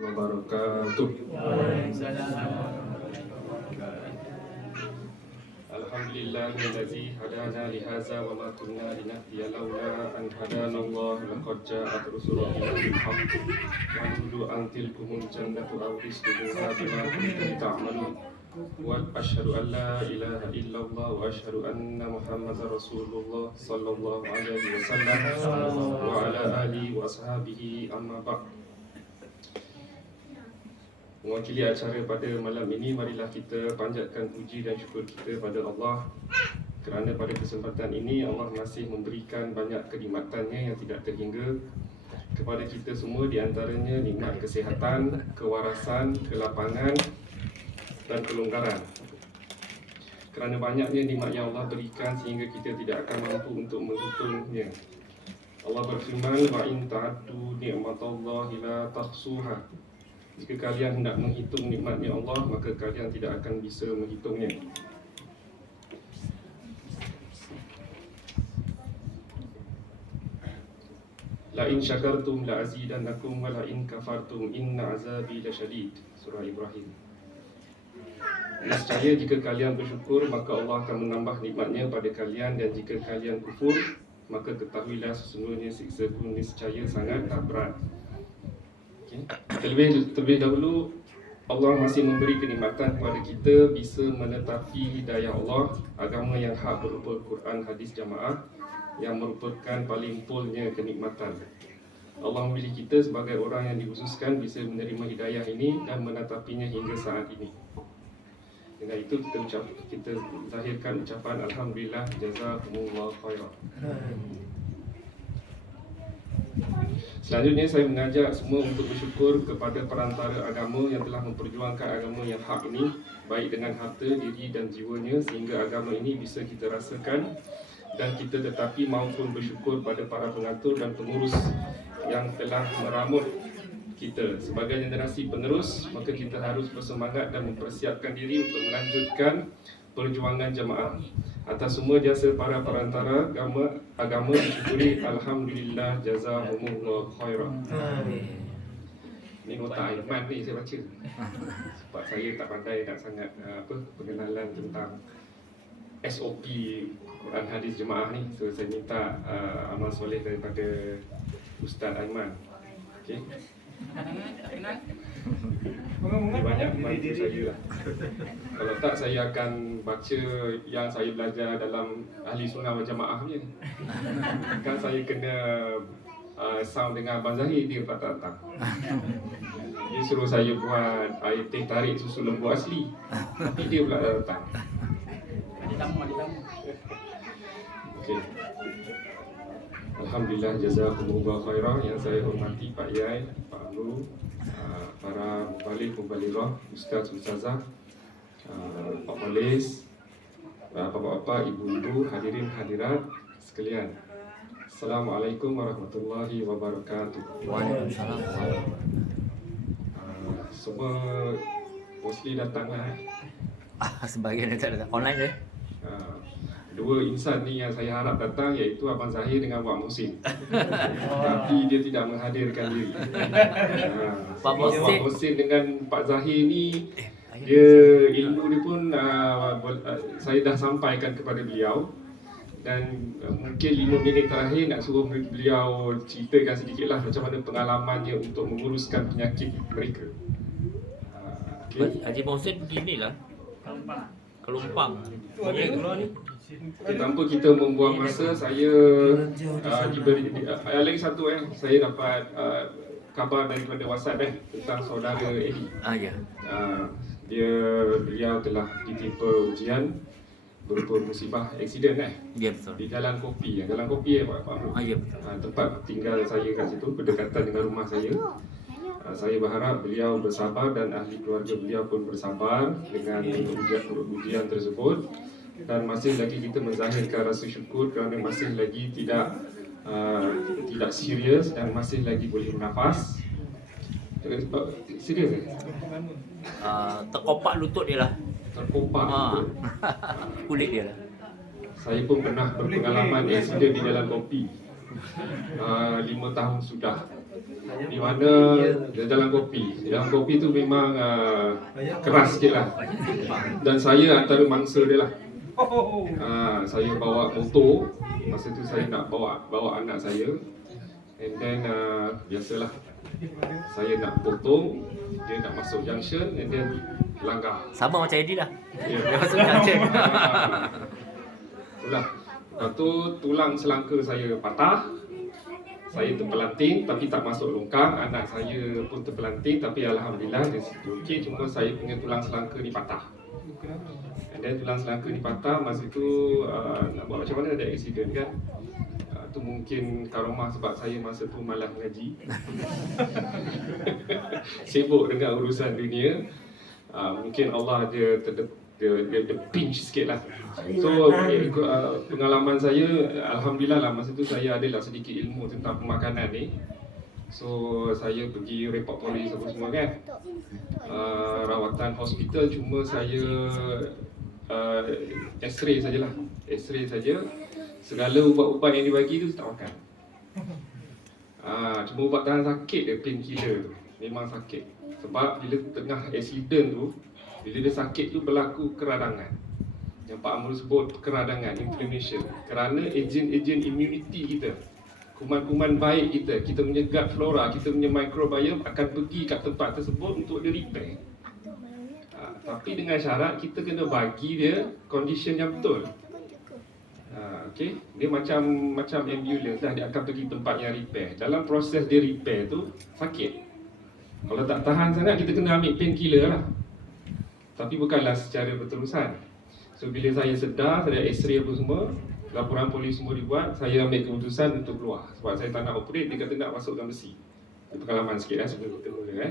wabarakatuh. Alhamdulillahillazi hadana lihaza wa ma kunna linahtadiya laula an hadana Allah laqad ja'at rusulullahi bil haqq wa nudu an tilkumul jannatu awrisuha bima kuntum ta'malun. Wa asyhadu an la ilaha illallah wa asyhadu anna Muhammadar Rasulullah sallallahu alaihi wasallam wa ala alihi wa ashabihi amma ba'd. Mewakili acara pada malam ini, marilah kita panjatkan puji dan syukur kita pada Allah kerana pada kesempatan ini Allah masih memberikan banyak kenikmatannya yang tidak terhingga kepada kita semua, di antaranya nikmat kesihatan, kewarasan, kelapangan dan kelonggaran. Kerana banyaknya nikmat yang Allah berikan sehingga kita tidak akan mampu untuk menghitungnya. Allah berfirman, wa in ta'addu ni'matallahi la tahsuha. Jika kalian hendak menghitung nikmatnya Allah, maka kalian tidak akan bisa menghitungnya. La in syakartum la azidannakum wa la in kafartum inna azabi lasyadid. Surah Ibrahim. Nescaya jika kalian bersyukur, maka Allah akan menambah nikmatnya pada kalian, dan jika kalian kufur, maka ketahuilah sesungguhnya siksaku niscaya sangat berat. Terlebih dahulu, Allah masih memberi kenikmatan kepada kita bisa menetapi hidayah Allah, agama yang hak berupa Quran, hadis, jamaah, yang merupakan paling pulnya kenikmatan. Allah memilih kita sebagai orang yang dikhususkan bisa menerima hidayah ini dan menetapinya hingga saat ini. Dengan itu kita zahirkan ucapan Alhamdulillah, jazakumullah khairan. Selanjutnya saya mengajak semua untuk bersyukur kepada perantara agama yang telah memperjuangkan agama yang hak ini, baik dengan harta, diri dan jiwanya, sehingga agama ini bisa kita rasakan dan kita tetapi, maupun bersyukur pada para pengatur dan pengurus yang telah meramut kita. Sebagai generasi penerus, maka kita harus bersemangat dan mempersiapkan diri untuk melanjutkan perjuangan jemaah. Atas semua jasa para perantara agama disyukuri. Alhamdulillah, jazakumullah khairan. Ini nota Aiman ni saya baca sebab saya tak pandai nak sangat pengenalan tentang SOP Quran hadis jemaah ni. So saya minta amal soleh daripada Ustaz Aiman. Okey. Dia banyak membantu saya lah. Kalau tak, saya akan baca yang saya belajar dalam Ahli Sunnah wal Jamaah punya. Kan saya kena sound dengan Abang Zahid, dia tak datang. Dia suruh saya buat air teh tarik susu lembu asli, tapi dia pula datang. Okey. Alhamdulillah, jazakumullah khairan. Yang saya hormati Pak Yai, Pak Amru, para mubalik-mubalirah, Ustaz, Ustazah, Pak Polis, Bapak-bapak, Ibu-ibu, hadirin hadirat sekalian. Assalamualaikum warahmatullahi wabarakatuh. Waalaikumsalam. Semua mostly datanglah. Sebagian yang tak datang online je. Dua insan ni yang saya harap datang, iaitu Abang Zahir dengan Wak Muhsin. Tapi dia tidak menghadirkan diri. Wak Muhsin dengan Pak Zahir ni, dia ilmu dia pun saya dah sampaikan kepada beliau. Dan mungkin 5 minit terakhir nak suruh beliau ceritakan sedikitlah macam mana pengalamannya untuk menguruskan penyakit mereka. Haji Mohsin pergi ni lah Kelumpang. Tanpa kita membuang masa, saya diberi lagi satu saya dapat kabar daripada WhatsApp tentang saudara Eddie. Ya. Beliau telah ditimpa ujian berupa musibah aksiden Ya, betul. di Jalan Kopi. Jalan Kopi Pak Amru. Ya, betul. Tempat tinggal saya kat situ, berdekatan dengan rumah saya. Saya berharap beliau bersabar dan ahli keluarga beliau pun bersabar dengan ujian tersebut. Dan masih lagi kita menzahirkan rasa syukur kerana masih lagi tidak serius dan masih lagi boleh bernafas. Serius Terkopak lutut dia lah. Terkopak Kulit dia lah. Saya pun pernah berpengalaman aksiden di Jalan Kopi 5 tahun sudah. di mana dia dalam kopi. Dalam kopi tu memang keras sikit lah. Dan saya antara mangsa dia lah. Saya bawa motor. Masa tu saya nak bawa anak saya. And then biasalah, saya nak potong, dia nak masuk junction, and then langgar. Sama macam Eddie lah. Ya. Dia masuk junction. Itulah. Lepas tu tulang selangka saya patah. Saya terpelanting tapi tak masuk longkang. Anak saya pun terpelanting tapi alhamdulillah dia situ okey, cuma saya punya tulang selangka ni patah. And then tulang selangka ni patah, masa tu nak buat macam mana, ada accident kan. Tu mungkin karomah sebab saya masa tu malas mengaji. Sibuk dengan urusan dunia. Mungkin Allah dia pinch sikit lah. So pengalaman saya, alhamdulillah lah masa tu saya adalah sedikit ilmu tentang pemakanan ni. So saya pergi report polis apa semua kan, rawatan hospital, cuma saya X-ray sajalah, X-ray saja. Segala ubat-ubat yang dibagi tu tak makan. Cuma ubat tahan sakit dia, painkiller tu memang sakit. Sebab bila tengah accident tu, bila dia sakit tu berlaku keradangan. Yang Pak Amrul sebut keradangan, inflammation. Kerana ejen-ejen immunity kita, kuman-kuman baik kita punya gut flora, kita punya microbiome akan pergi kat tempat tersebut untuk dia repair. Tapi dengan syarat kita kena bagi dia condition yang betul. Okay, dia macam ambulance lah, dia akan pergi tempat yang repair. Dalam proses dia repair tu sakit. Kalau tak tahan sangat kita kena ambil painkiller lah. Tapi bukanlah secara berterusan. So bila saya sedar, saya X-ray apa semua, laporan polis semua dibuat, saya ambil keputusan untuk keluar. Sebab saya tak nak operate, dia kata nak masukkan besi. Itu pengalaman sikit lah sebelum kita mula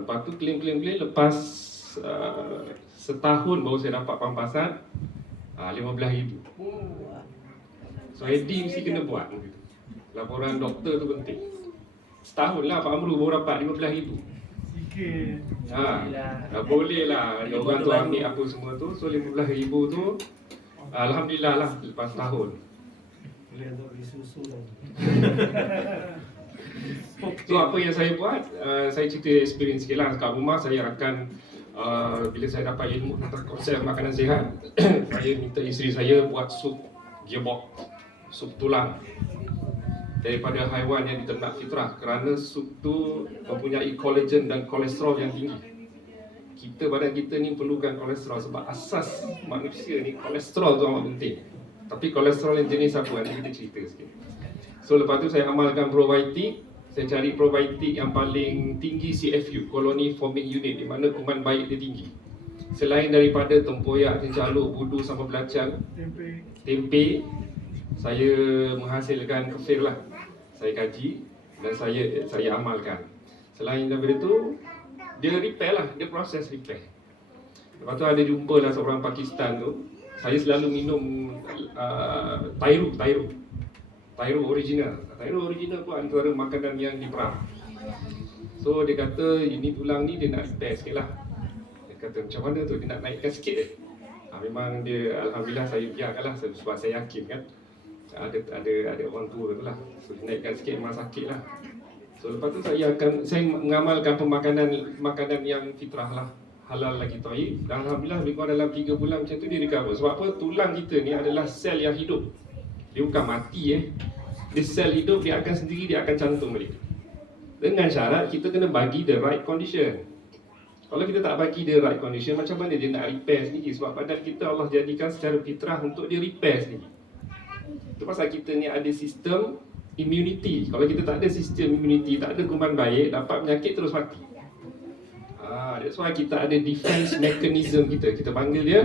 lepas tu claim, lepas setahun baru saya dapat pampasan, 15,000. So Eddie mesti kena buat begitu. Laporan doktor tu penting. Setahun lah Pak Amrul baru dapat 15,000. Sikit. Boleh lah. Orang tu ambil apa semua tu. So 15,000 tu alhamdulillah lah lepas tahun. Boleh untuk beli susu lah. So apa yang saya buat, saya cerita experience sikit lah. Kat rumah saya akan bila saya dapat ilmu tentang konsep makanan sihat, saya minta isteri saya buat sup gearbox, sup tulang daripada haiwan yang diternak fitrah, kerana sup tu mempunyai collagen dan kolesterol yang tinggi. Badan kita ni perlukan kolesterol sebab asas manusia ni kolesterol tu amat penting. Tapi kolesterol yang jenis apa, nanti kita cerita sikit. So lepas tu saya amalkan probiotik. Saya cari probiotik yang paling tinggi CFU, colony forming unit, di mana kuman baik dia tinggi. Selain daripada tempoyak, cencaluk, budu sama belacang, tempe, saya menghasilkan kefir lah. Saya kaji dan saya amalkan. Selain daripada itu, dia repair lah, dia proses repair. Lepas tu ada jumpa lah seorang Pakistan tu, saya selalu minum Tyro original. Tyro original pun antara makanan yang diperah. So dia kata ini tulang ni dia nak repair sikit lah. Dia kata macam mana tu, dia nak naikkan sikit. Memang dia, alhamdulillah saya biarkan lah sebab saya yakin kan ada orang tua tu lah. So dia naikkan sikit memang sakit lah. So lepas tu saya mengamalkan makanan yang fitrah lah, halal lagi thayyib. Dan alhamdulillah lebih kurang dalam 3 bulan macam tu dia recover. Sebab apa? Tulang kita ni adalah sel yang hidup. Dia bukan mati Dia sel hidup, dia akan sendiri, dia akan cantum balik. Dengan syarat kita kena bagi the right condition. Kalau kita tak bagi the right condition, macam mana dia nak repair sendiri? Sebab badan kita Allah jadikan secara fitrah untuk dia repair sendiri. Itu pasal kita ni ada sistem immunity. Kalau kita tak ada sistem immunity, tak ada kuman baik, dapat penyakit terus mati. That's why kita ada defense mechanism kita. Kita panggil dia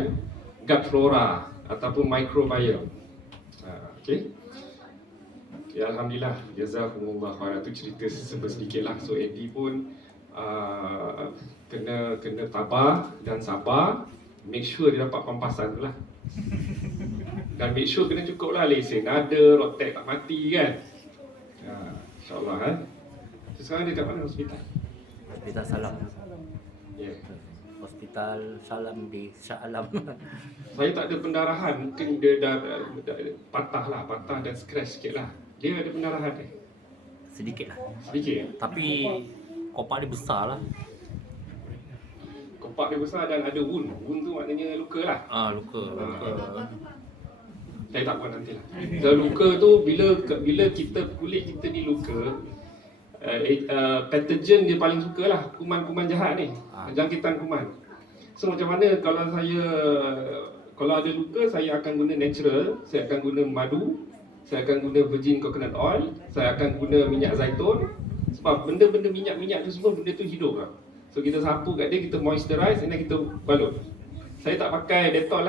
gut flora ataupun microbiome. Okay. Ya, alhamdulillah, jazakumullah khairan. Tu cerita sedikit lah. So Eddie pun kena tabah dan sabar. Make sure dia dapat pampasan tu lah. Dan make sure kena cukup lah, lesen ada, road tag tak mati kan. InsyaAllah So sekarang dia kat mana hospital? Hospital Salam. Yeah. Hospital Salam di Shah Alam. Saya tak ada pendarahan, mungkin dia dah patah dan scratch sikit lah. Dia ada pendarahan sedikit lah. Sedikit. Tapi kopak dia besar lah. Kopak dia besar dan ada wound. Wound tu maknanya luka lah. Luka. Saya tak buat nanti lah. Dan luka tu bila kulit kita ni luka, pathogen dia paling suka lah, kuman-kuman jahat ni, jangkitan kuman. So macam mana kalau ada luka, saya akan guna natural, saya akan guna madu, saya akan guna virgin coconut oil, saya akan guna minyak zaitun. Sebab benda-benda minyak-minyak tu semua, benda tu hidup lah. So kita sapu kat dia, kita moisturize, and then kita balut. Saya tak pakai Dettol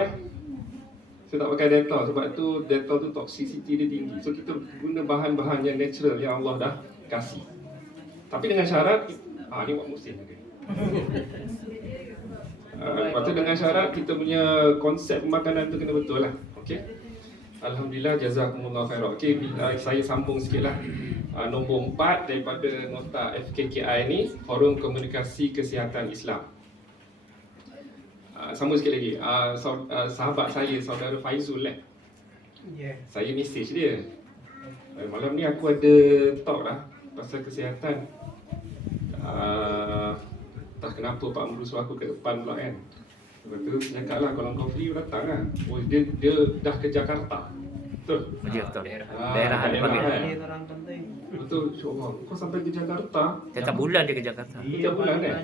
Saya tak pakai Dettol sebab tu Dettol tu toxicity dia tinggi. So kita guna bahan-bahan yang natural yang Allah dah kasih. Tapi dengan syarat, ni buat musim tadi. Lepas tu dengan syarat kita punya konsep makanan tu kena betul lah. Okey. Alhamdulillah, jazakumullah khairan. Okey, saya sambung sikit lah. Nombor 4 daripada nota FKKI ni, Forum Komunikasi Kesihatan Islam. Sambung sikit lagi. Sahabat saya, saudara Faizul saya mesej dia. Malam ni aku ada talk lah pasal kesihatan. Tak kenapa Pak Muru suruh aku ke depan pula kan. Lepas tu saya cakap lah, kalau kau free datang lah. Oh, dia dah ke Jakarta. Betul? Betul. Daerah ada panggil. Betul, insyaAllah. Kau sampai ke Jakarta. Setiap bulan dia ke Jakarta. Setiap bulan kan?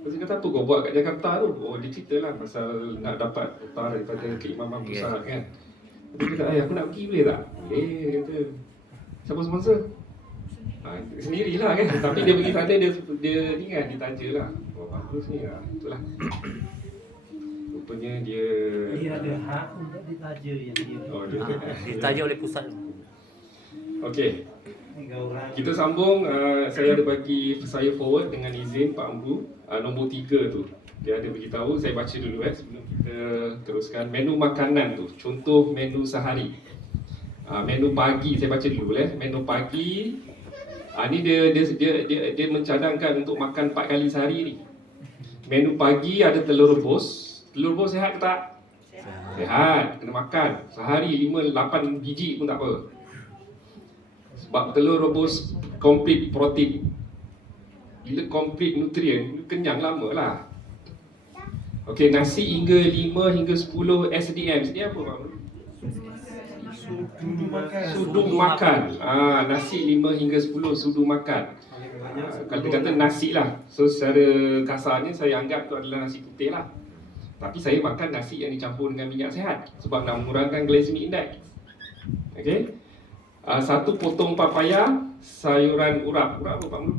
Lepas dia kata, apa kau buat kat Jakarta tu? Oh, dia cerita lah pasal nak dapat utara daripada keimaman pusat kan. Lepas dia kata, aku nak pergi boleh tak? Boleh, dia kata. Siapa sponsor? Sendirilah kan. Tapi dia pergi sana, dia ni kan, dia tanja lah. Oh, bagus ni lah. Itulah. Rupanya dia ada hak untuk ditaja yang dia. Oh, dia Ditaja oleh pusat. Okey. Kita sambung. Saya ada bagi saya forward dengan izin Pak Amru. Nombor 3 tu dia ada beritahu. Saya baca dulu sebelum kita teruskan. Menu makanan tu, contoh menu sehari. Menu pagi saya baca dulu Menu pagi ni dia mencadangkan untuk makan 4 kali sehari ni. Menu pagi ada telur rebus. Telur rebus sihat ke tak? Sihat, kena makan. Sehari 5-8 biji pun tak apa. Sebab telur rebus complete protein. Bila complete nutrien, kenyang lama lah. Okey, nasi hingga 5 hingga 10 SDM. Ini apa Pak? Sudu makan. Nasi 5 hingga 10 sudu makan. Kalau dia kata nasi lah. So secara kasarnya saya anggap tu adalah nasi putih lah. Tapi saya makan nasi yang dicampur dengan minyak sihat sebab nak mengurangkan glycemic index. Okey. 1 potong papaya, sayuran urap. Urap apa Pak Muru?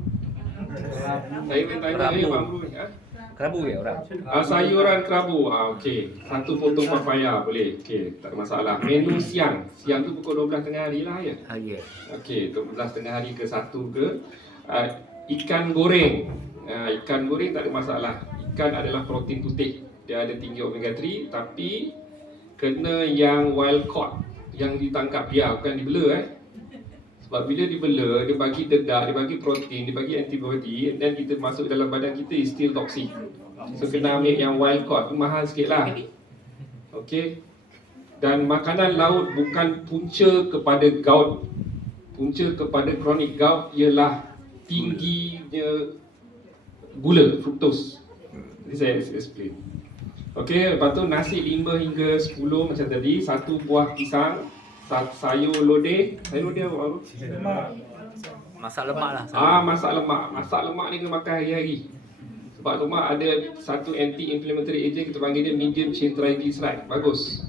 Saya tanya Pak Muru ni. Kerabu ke orang? Sayuran kerabu. Okey. 1 potong papaya boleh. Okey, tak ada masalah. Menu siang. Siang tu pukul 12 tengah hari lah ya. Ya. Okey, 12 tengah hari ke 1 ke. Ikan goreng. Ikan goreng tak ada masalah. Ikan adalah protein putih. Dia ada tinggi omega 3 tapi kena yang wild caught, yang ditangkap dia, bukan dibela Sebab bila dibela, dia bagi dedak, dia bagi protein, dia bagi antibody, dan kita masuk dalam badan kita is still toxic. So kena ambil yang wild caught, mahal sikit lah. Okey. Dan makanan laut bukan punca kepada gout. Punca kepada chronic gout ialah tingginya gula, fructose. Ini saya explain. Okey, lepas tu nasi 5 hingga 10 macam tadi, 1 buah pisang, sayur lodeh. Sayur lodeh apa? Masak lemak lah. Masak lemak. Masak lemak ni kena makan hari-hari. Sebab lemak ada satu anti-inflammatory agent, kita panggil dia medium chain triglyceride. Bagus.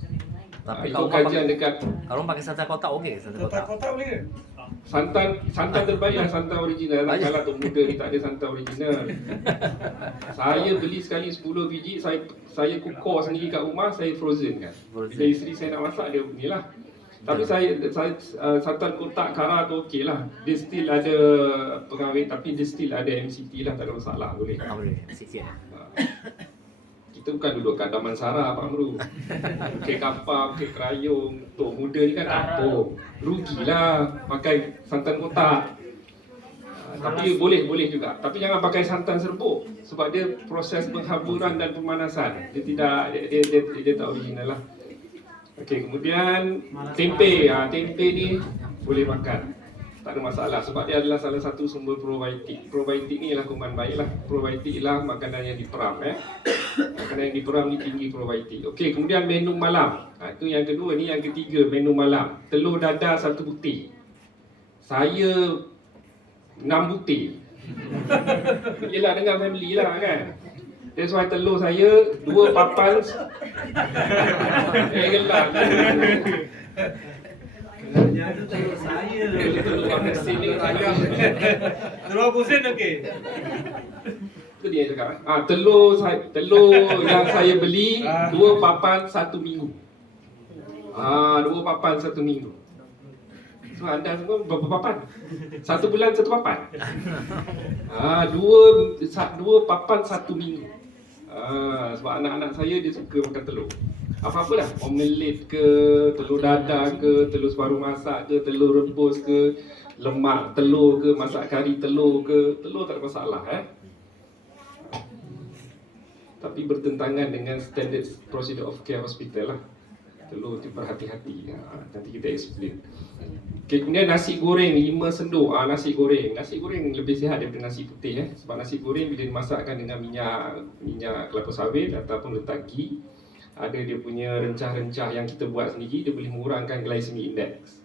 Tapi Itu kajian dekat. Kalau pakai santan kotak okey, santan kotak. Kotak boleh ke? Santan terbaik lah, santan original. Kalau tu muda ni tak ada santan original. Saya beli sekali 10 biji, saya kukor sendiri kat rumah, saya frozen kan. Bila isteri saya nak masak, dia ni lah. Tapi saya santan kotak kara tu okey lah. Dia still ada pengawet, tapi dia still ada MCT lah, tak ada masalah, boleh. Boleh, sikit. Kita bukan duduk kat Damansara Pak Muru. Bukit Kapar, Bukit Kerayung. Tok muda ni kan kampung. Rugilah pakai santan kotak. Tapi boleh juga. Tapi jangan pakai santan serbuk sebab dia proses penghaburan dan pemanasan. Dia tidak dia tak original lah. Okey, kemudian tempe. Tempe ni boleh makan. Tak ada masalah sebab dia adalah salah satu sumber probiotik. Probiotik ni ialah kuman baik lah. Probiotik ialah makanan yang diperam Makanan yang diperam ni tinggi probiotik. Okey, kemudian menu malam. Itu yang kedua ni, yang ketiga menu malam. Telur dadar 1 butir. Saya 6 butir. Yelah dengan family lah kan. That's why telur saya 2 papan. Gelap. Kerana tu telur saya. Telur mesin ni ayam. Telur pusin okey. Itu dia cakap. Telur yang saya beli 2 papan 1 minggu. 2 papan 1 minggu. So anda semua berapa papan? 1 bulan 1 papan. 2 papan 1 minggu. Sebab anak-anak saya dia suka makan telur. Apa-apalah, omelet ke, telur dadar ke, telur separuh masak ke, telur rebus ke, lemak telur ke, masak kari telur ke, telur tak ada masalah Tapi bertentangan dengan standard procedure of care hospital lah. Telur tu berhati-hati. Nanti kita explain. Okay, kemudian nasi goreng 5 sendok. Nasi goreng lebih sihat daripada nasi putih Sebab nasi goreng bila dimasakkan dengan minyak kelapa sawit ataupun letak ghee, ada dia punya rencah-rencah yang kita buat sendiri, dia boleh mengurangkan glycemic index.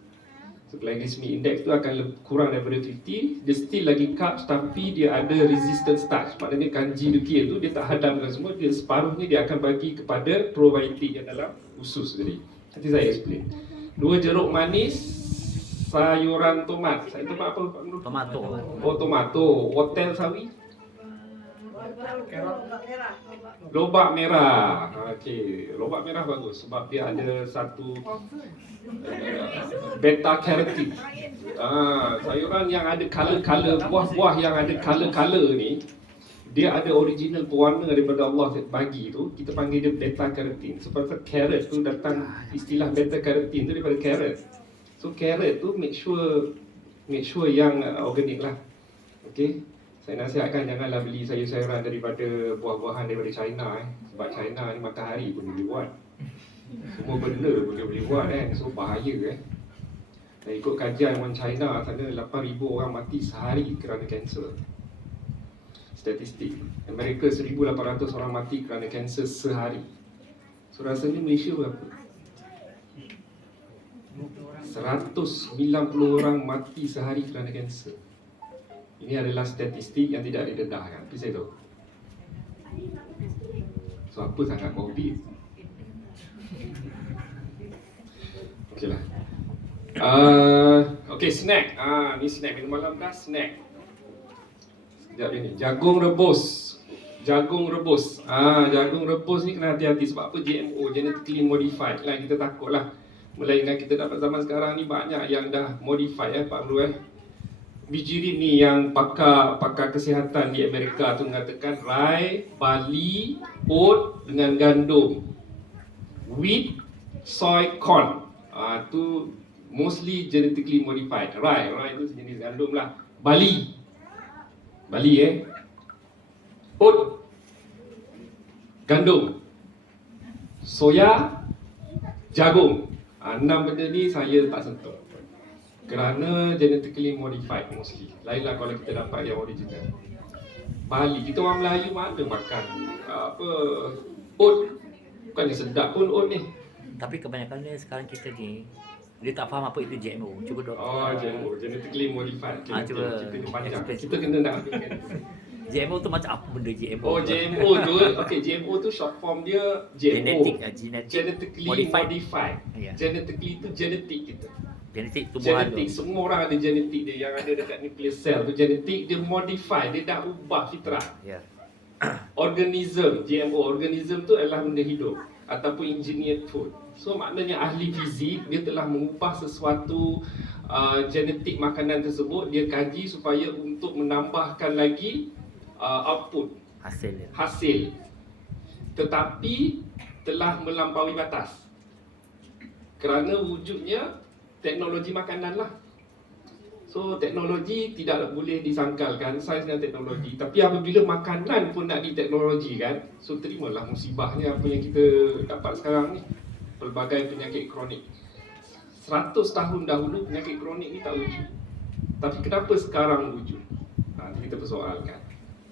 So glycemic index tu akan kurang daripada 50, dia still lagi carbs tapi dia ada resistant starch. Maknanya kanji dukir tu dia tak hadamkan semua, dia separuhnya dia akan bagi kepada probiotik yang dalam usus tadi. Nanti saya explain. 2 jeruk manis, sayuran tomat. Sayuran tomat apa Pak Nur? Tomato. Tomato. Wortel sawi. Lobak merah. Okey, lobak merah bagus sebab dia ada satu beta carotene. Sayuran yang ada color-color, buah-buah yang ada color-color ni, dia ada original pewarna daripada Allah bagi tu, kita panggil dia beta carotene. Sebab carrot tu datang, istilah beta carotene tu daripada carrot. So carrot tu make sure yang organik lah. Okey. Saya nasihatkan janganlah beli sayur-sayuran daripada buah-buahan daripada China Sebab China ni matahari pun boleh buat. Semua benda boleh buat So bahaya Dan ikut kajian orang China, sana 8,000 orang mati sehari kerana kanser. Statistik Amerika 1,800 orang mati kerana kanser sehari. So rasanya Malaysia berapa? 190 orang mati sehari kerana kanser. Ini adalah statistik yang tidak didedahkan. Tapi saya tahu. So apa sangat COVID? Okeylah. Okey, snack. Ni snack minum malam dah snack. Sekejap ni. Jagung rebus. Jagung rebus ni kena hati-hati sebab apa? GMO, genetically modified lah. Kita takut lah. Melainkan kita dapat zaman sekarang ni banyak yang dah modified Pak Bro Biji ni yang pakar kesihatan di Amerika tu mengatakan rye, barley, oat dengan gandum, wheat, soy, corn. Tu mostly genetically modified. Rye tu sejenis gandum lah. Barley, oat, gandum, soya, jagung. 6 benda ni saya tak sentuh kerana genetically modified mostly. Lainlah kalau kita dapat yang original. Bali, kita orang Melayu mana makan oat. Bukannya sedap pun oat ni. Tapi kebanyakan ni sekarang kita ni dia tak faham apa itu GMO. Cuba dok. GMO, genetically modified. cuba Kita ni panjang. explain. Kita kena nak ambilkan. GMO tu macam apa benda GMO? GMO tu. Okey, GMO tu short form dia GMO. Genetically modified. Yeah. Genetically tu genetik kita. Genetik tumbuhan Genetik, tu. semua orang ada genetik dia yang ada dekat nucleus cell tu. Genetik dia modify, dia dah ubah fitrah. Ya. Organism, GMO, organism tu adalah benda hidup ataupun engineered food. So maknanya ahli fizik dia telah mengubah sesuatu genetik makanan tersebut, dia kaji supaya untuk menambahkan lagi output, hasil. Tetapi telah melampaui batas. Kerana wujudnya teknologi makanan lah. So teknologi tidak boleh disangkalkan, sains dan teknologi. Tapi apabila makanan pun nak diteknologikan, so terimalah musibahnya apa yang kita dapat sekarang ni. Pelbagai penyakit kronik. 100 tahun dahulu penyakit kronik ni tak wujud. Tapi kenapa sekarang wujud? Nanti kita persoalkan.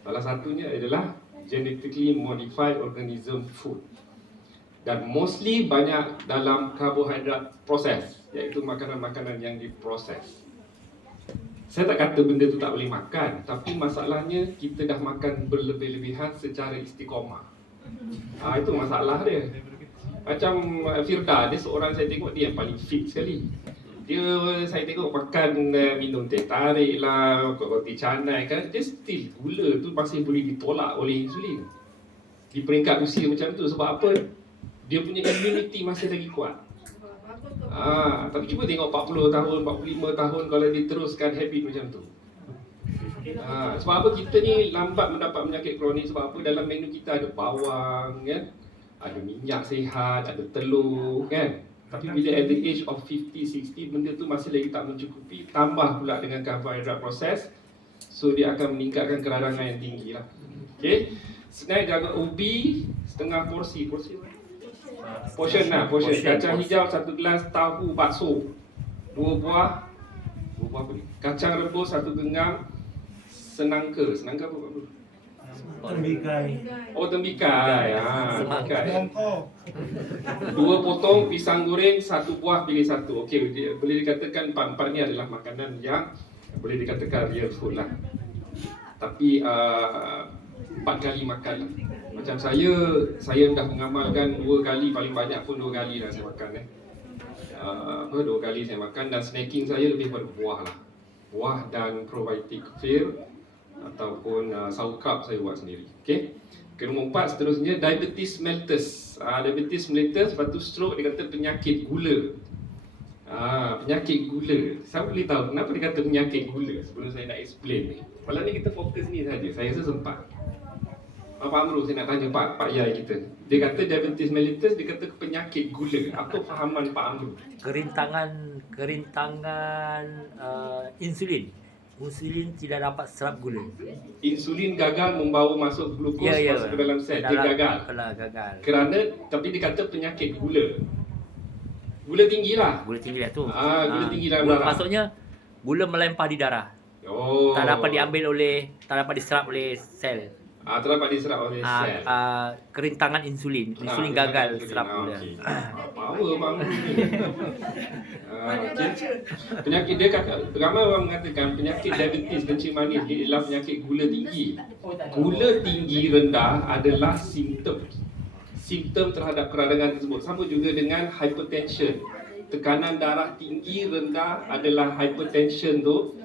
Salah satunya adalah genetically modified organism food. Dan mostly banyak dalam karbohidrat proses, iaitu makanan-makanan yang diproses. Saya tak kata benda tu tak boleh makan, tapi masalahnya kita dah makan berlebih-lebihan secara istiqomah. Itu masalah dia. Macam Firda, dia seorang saya tengok dia yang paling fit sekali. Saya tengok makan minum teh tarik lah, roti canai kan, dia still gula tu masih boleh ditolak oleh insulin. Di peringkat usia macam tu, sebab apa? Dia punya immunity masih lagi kuat. Tapi cuba tengok 40 tahun, 45 tahun kalau dia teruskan habit macam tu. Sebab apa kita ni lambat mendapat penyakit kronik? Sebab apa? Dalam menu kita ada bawang kan, ada minyak sihat, ada telur kan. Tapi bila at the age of 50, 60, benda tu masih lagi tak mencukupi. Tambah pula dengan karbohidrat proses, so dia akan meningkatkan keradangan yang tinggi lah. Okay, snack jaga ubi setengah porsi. Portion lah, portion. Kacang hijau 1 gelas, tahu bakso 2 buah. 2 buah apa ni? Kacang rebus 1 genggam, senangka apa? Tembikai. Oh, tembikai. Tembikai. 2 potong pisang goreng, 1 buah pilih 1. Okey, boleh dikatakan empat-empat ni adalah makanan yang boleh dikatakan real food lah. Tapi 4 kali makan lah. Macam saya dah mengamalkan 2 kali, paling banyak pun 2 kali dah saya makan 2 kali saya makan. Dan snacking saya lebih pada buah lah. Buah dan probiotik kefir ataupun sauerkraut saya buat sendiri. Okey. Nombor 4 seterusnya diabetes mellitus. Diabetes mellitus, lepas tu stroke, dia kata penyakit gula. Penyakit gula. Saya boleh tahu kenapa dia kata penyakit gula sebelum saya nak explain ni. Malam ni kita fokus ni saja. Saya rasa sempat. Pak Amrul, saya nak tanya Pak Yai kita. Dia kata diabetes mellitus, dia kata penyakit gula. Apa fahaman Pak Amrul? Kerintangan insulin. Insulin tidak dapat serap gula. Insulin gagal membawa masuk glukos masuk ke dalam sel. Dia gagal. Kerana, tapi dia kata penyakit gula. Gula tinggi lah. Gula tinggi lah tu. Gula tinggi dalam darah. Maksudnya gula melempah di darah. Tak dapat diserap oleh sel. Tak dapat diserap oleh sel. Kerintangan insulin. Insulin gagal serap gula. Power Pak Amrul ni. Penyakit dia kata, ramai orang mengatakan penyakit diabetes kencing manis dia adalah penyakit gula tinggi. Gula tinggi rendah adalah simptom terhadap keradangan tersebut. Sama juga dengan hypertension. Tekanan darah tinggi rendah adalah hypertension tu.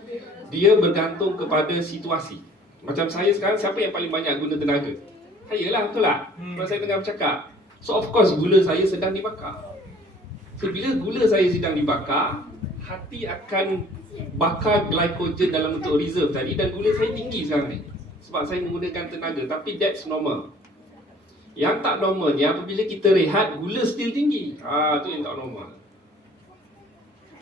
Dia bergantung kepada situasi. Macam saya sekarang, siapa yang paling banyak guna tenaga? Saya lah, betul tak? Kalau saya tengah bercakap. So of course gula saya sedang dibakar. So bila gula saya sedang dibakar, hati akan bakar glycogen dalam bentuk reserve tadi, dan gula saya tinggi sekarang ni sebab saya menggunakan tenaga. Tapi that's normal. Yang tak normalnya apabila kita rehat, gula still tinggi. Tu yang tak normal.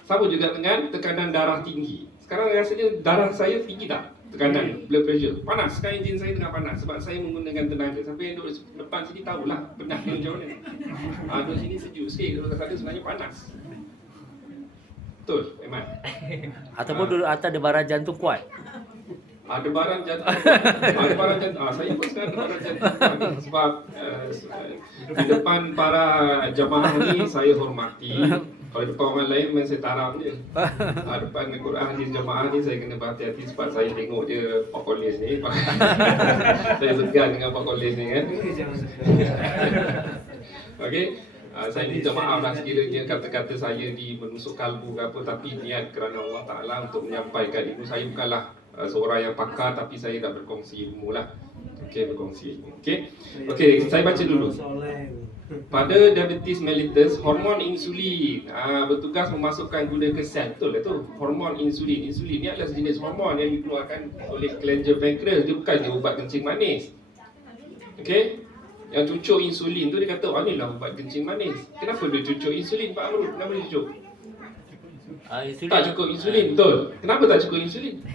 Sama juga dengan tekanan darah tinggi. Sekarang rasanya darah saya tinggi tak? Tekanan, blood pressure. Panas, sekarang enjin saya tengah panas sebab saya menggunakan tenaga. Sampai yang duduk depan sini tahulah penat dia macam mana. Duduk sini sejuk sikit, kalau kat sana sebenarnya panas. Betul, Aiman? Ataupun duduk atas debaran jantung kuat. Debaran jantung. Debaran jantung. Saya pun sekarang debaran jantung. Sebab di depan para jamaah ni saya hormati. Kalau depan orang lain memang saya taram je. Depan Quran hadis jamaah ni saya kena berhati-hati sebab saya tengok je Pak Kolis ni. Saya segan dengan Pak Kolis ni kan. Okey. Saya minta maaf lah sekiranya kata-kata saya di menusuk kalbu ke apa, tapi niat kerana Allah Ta'ala untuk menyampaikan ilmu. Saya bukanlah seorang yang pakar, tapi saya dah berkongsi ilmu lah. Okey, berkongsi ilmu. Okey, saya baca dulu. Pada diabetes mellitus, hormon insulin bertugas memasukkan gula ke sel. Betul lah tu. Hormon insulin. Insulin ni adalah sejenis hormon yang dikeluarkan oleh kelenjar pankreas. Dia bukannya ubat kencing manis. Okey? Yang cucuk insulin tu dia kata, ni lah ubat kencing manis. Kenapa dia cucuk insulin, Pak Amrul? Kenapa dia cucuk? Tak cukup insulin, betul. Kenapa tak cukup insulin?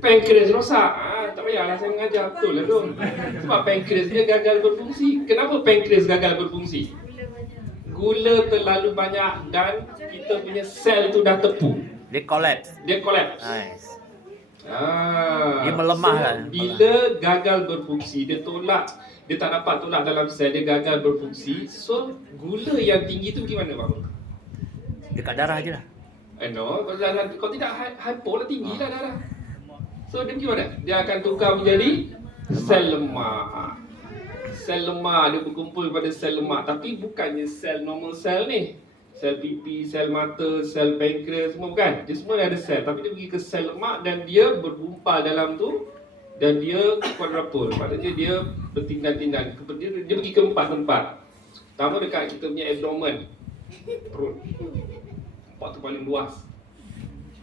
Pankreas rosak. Tak payahlah saya mengajar, betul lah tu. Sebab pankreas dia gagal berfungsi. Kenapa pankreas gagal berfungsi? Gula terlalu banyak dan kita punya sel tu dah tepu. Dia collapse. Dia collapse. Nice. Dia melemah so, lah. Bila gagal berfungsi, dia tak dapat tolak dalam sel, dia gagal berfungsi. So gula yang tinggi tu pergi mana Pak? Dekat darah je lah. No, kalau tidak hypo lah, tinggi lah darah. So dia pergi mana? Dia akan tukar menjadi sel lemak. Sel lemak dia berkumpul pada sel lemak, tapi bukannya sel normal sel ni. Sel pipi, sel mata, sel pankreas, semua bukan. Dia semua ada sel, tapi dia pergi ke sel lemak dan dia bergumpal dalam tu dan dia quadruple. Maksudnya dia bertindan-tindan. Dia pergi ke 4 tempat. Pertama dekat kita punya abdomen, perut. Tempat tu paling luas.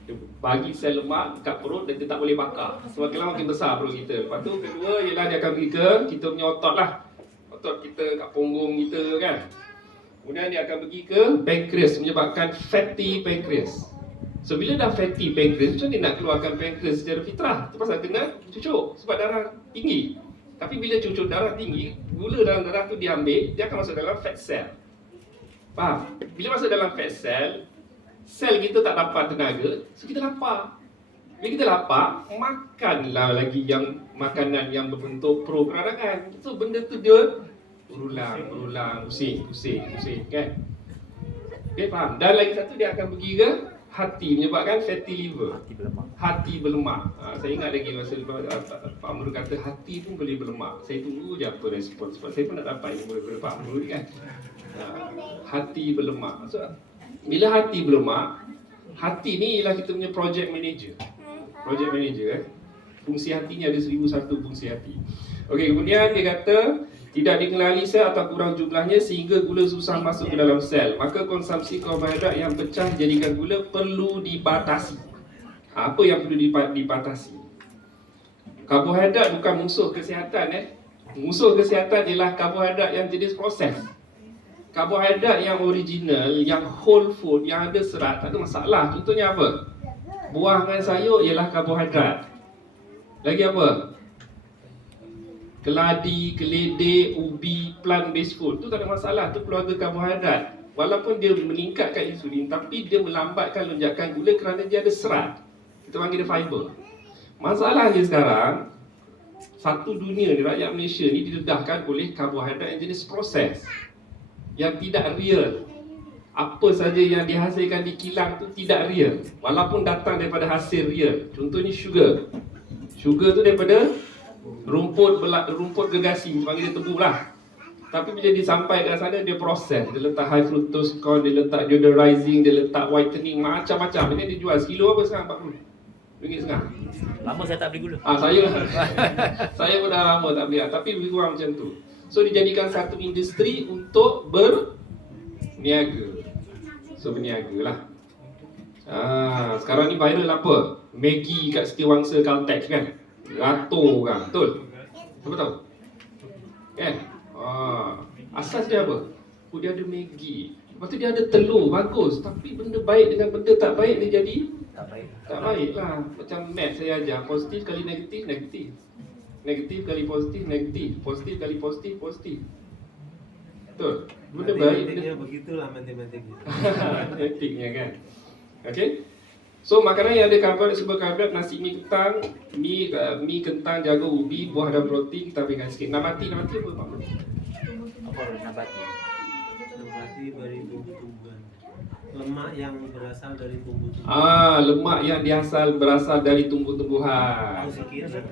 Dia bagi sel lemak dekat perut dan dia tak boleh bakar. Semakin lama makin besar perut kita. Lepas tu kedua ialah dia akan pergi ke kita punya otot lah. Otot kita kat punggung kita kan. Kemudian dia akan pergi ke pankreas, menyebabkan fatty pancreas. So bila dah fatty pancreas, macam mana nak keluarkan pancreas secara fitrah? Itu pasal kena cucuk sebab darah tinggi. Tapi bila cucuk darah tinggi, gula dalam darah tu diambil, dia akan masuk dalam fat cell. Faham? Bila masuk dalam fat cell, sel kita tak dapat tenaga, so kita lapar. Bila kita lapar, makanlah lagi yang makanan yang berbentuk pro-peradangan. So benda tu dia berulang, pusing kan? Okay, faham? Dan lagi satu dia akan pergi ke hati, menyebabkan fatty liver. Hati berlemak. Saya ingat lagi masa Pak Amrul kata hati pun boleh berlemak. Saya tunggu je apa respon, sebab saya pun nak dapat ilmu daripada Pak Amrul kan. Hati berlemak. So, bila hati berlemak, hati ni ialah kita punya project manager. Project manager Fungsi hati ni ada 1001 fungsi hati. Okey, kemudian dia kata tidak dikenali sel atau kurang jumlahnya sehingga gula susah masuk ke dalam sel. Maka konsumsi karbohidrat yang pecah jadikan gula perlu dibatasi. Apa yang perlu dibatasi? Karbohidrat bukan musuh kesihatan Musuh kesihatan ialah karbohidrat yang jenis proses. Karbohidrat yang original, yang whole food, yang ada serat, tak ada masalah. Contohnya apa? Buah dengan sayur ialah karbohidrat. Lagi apa? Keladi, keledai, ubi, plant-based food. Tu tak ada masalah, tu keluarga karbohidrat. Walaupun dia meningkatkan insulin, tapi dia melambatkan lonjakan gula kerana dia ada serat. Kita panggil dia fiber. Masalahnya sekarang, satu dunia ni, rakyat Malaysia ni didedahkan oleh karbohidrat yang jenis proses, yang tidak real. Apa saja yang dihasilkan di kilang tu tidak real, walaupun datang daripada hasil real. Contohnya sugar. Sugar tu daripada rumput gergasi, panggil dia tebu lah. Tapi bila disampaikan sana, dia proses. Dia letak high fructose corn, dia letak deodorizing, dia letak whitening, macam-macam. Ini dia jual sekilo apa sekarang? RM40. RM1.50. Lama saya tak beli gula. Saya pun dah lama tak beli, tapi lebih kurang macam tu. So dijadikan satu industri untuk berniaga. So berniaga lah. Sekarang ni viral apa? Maggi kat Setiawangsa Caltex kan? Rato kan, betul? Siapa tahu? Kan? Asas dia apa? Dia ada Maggi. Lepas tu dia ada telur, bagus. Tapi benda baik dengan benda tak baik dia jadi tak baik lah. Macam math saya ajar, positif kali negatif, negatif. Negatif kali positif, negatif. Positif kali positif, positif. Betul? Benda baik, benda begitulah matematiknya. Matematiknya kan. Okay. So makanan yang ada karbohidrat, sumber karbohidrat, nasi mi kentang, mi kentang, jagung, ubi, buah dan roti, kita ambilkan sikit. Nabati apa Pak? Apa nabati? Nabati dari tumbuh-tumbuhan. Lemak yang berasal dari tumbuh-tumbuhan. Lemak yang berasal dari tumbuh-tumbuhan.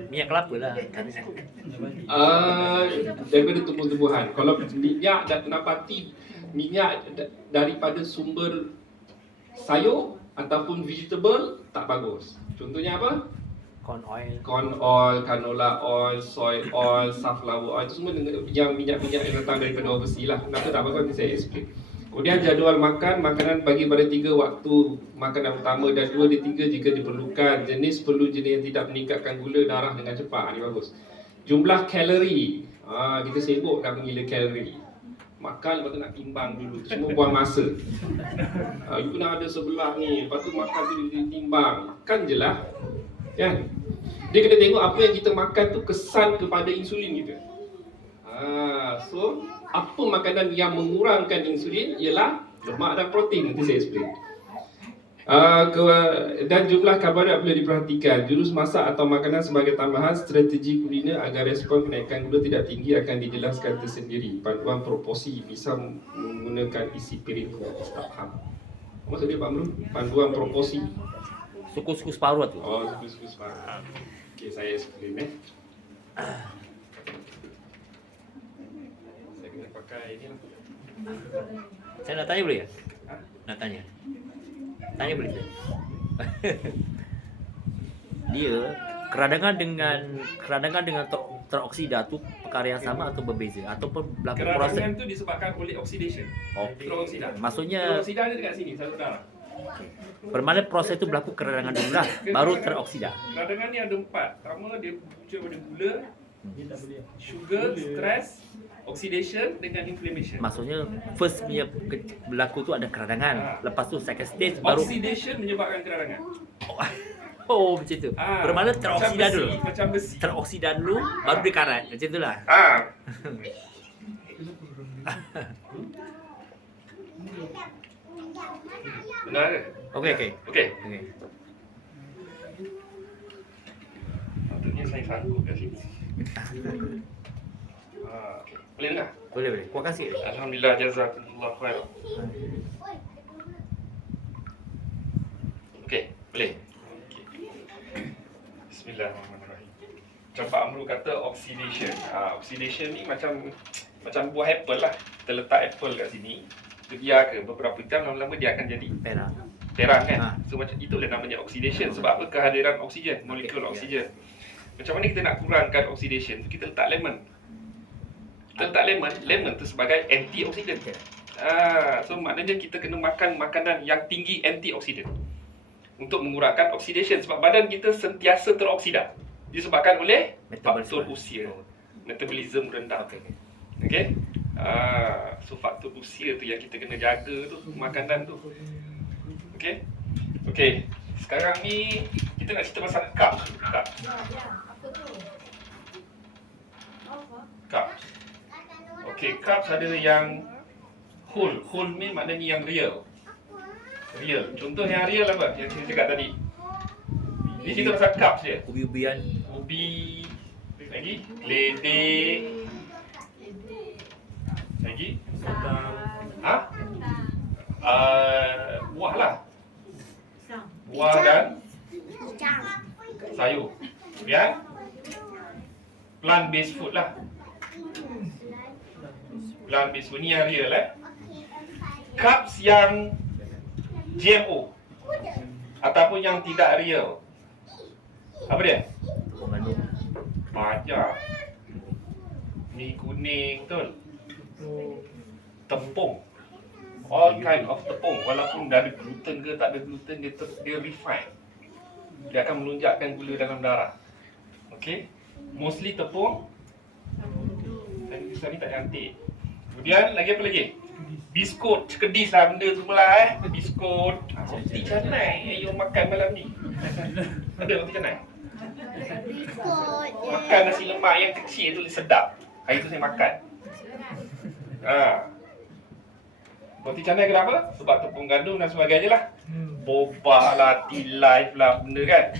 Minyak kelapa lah. Daripada tumbuh-tumbuhan. Kalau minyak dan nabati, minyak daripada sumber sayur ataupun vegetable tak bagus. Contohnya apa? Corn oil, canola oil, soy oil, sunflower oil, itu semua yang minyak-minyak yang datang daripada overseas lah. Kenapa tak bagus nanti saya explain. Kemudian jadual makan, makanan bagi pada 3 waktu makanan utama dan 2 di 3 jika diperlukan. Jenis yang tidak meningkatkan gula darah dengan cepat. Ini bagus. Jumlah kalori, kita sibuk nak menggila kalori. Makan lepas tu nak timbang dulu, semua buang masa. You nak ada sebelah ni, lepas tu makan tu timbang. Makan je lah, kan? Dia kena tengok apa yang kita makan tu kesan kepada insulin kita. So apa makanan yang mengurangkan insulin ialah lemak dan protein. Nanti saya explain. Dan jumlah karbohidrat perlu diperhatikan. Jurus masak atau makanan sebagai tambahan strategi kuliner agar respon kenaikan gula tidak tinggi akan dijelaskan tersendiri. Panduan proporsi bisa menggunakan isi piring. Tak faham. Maksud dia Pak Mru? Panduan proporsi. Suku-suku separuh tu. Oh, suku-suku separuh. Okey, saya explain Saya kena pakai ni lah. Saya nak tanya boleh ya? Ha? Nak tanya. Tanya boleh tak? Dia keradangan dengan teroksida tu perkara yang sama atau berbeza ataupun berlaku proses. Keradangan tu disebabkan oleh oxidation. Okey. Teroksida. Maksudnya Teroksida dia dekat sini, salur darah. bermakna proses tu berlaku keradangan dulu lah baru teroksida. Keradangan ni ada 4. Pertama dia punca pada gula, sugar, stress, oxidation dengan inflammation. Maksudnya first punya berlaku tu ada keradangan. Lepas tu second stage baru Oxidation menyebabkan keradangan. oh macam tu. Bermakna teroksida dulu. Macam besi. Teroksida dulu baru dia karat. Macam itulah. Benar ke? Okey. Okey. Patutnya saya sangkut kat sini. Okay. Boleh dengar? Boleh. Kuatkan sikit. Alhamdulillah, jazakumullah khair. Okey, boleh. Bismillahirrahmanirrahim. Macam Pak Amru kata oxidation. Oxidation ni macam buah apple lah. Kita letak apple kat sini, kita biarkan beberapa jam, lama-lama dia akan jadi terang kan. So macam itulah namanya oxidation. Sebab apa? Kehadiran oksigen, molekul oksigen. Macam mana kita nak kurangkan oxidation tu? Kita letak lemon. Lemon tu sebagai antioksidan. So maknanya kita kena makan makanan yang tinggi antioksidan untuk mengurangkan oxidation. Sebab badan kita sentiasa teroksida disebabkan oleh faktor usia, metabolism rendah. Okey. So faktor usia tu yang kita kena jaga tu, makanan tu. Okey. Sekarang ni kita nak cerita pasal carbs. Carbs. Okey, carbs ada yang whole. Whole ni maknanya yang real. Contoh yang real apa? Yang saya cakap tadi. Ni cerita pasal carbs dia. Ubi-ubian. Ubi, lagi keledek, lagi buah lah. Buah dan sayur. Kemudian plant based food lah. Plant based food ni yang real Carbs yang GMO ataupun yang tidak real, apa dia? Banyak. Mi kuning, betul? Tepung. All kind of tepung. Walaupun dah ada gluten ke tak ada gluten, dia refine. Dia akan melonjakkan gula dalam darah. Okey? Mostly tepung. Dan kisah ni tak cantik. Kemudian lagi apa lagi? Biskut, cekedis lah benda semua lah Biskut. Roti canai yang makan malam ni. Ada roti canai? Makan nasi lemak yang kecil tu sedap. Hari tu saya makan. Roti canai kenapa? Sebab tepung gandum dan sebagainya lah. Boba lah, tea life lah benda kan.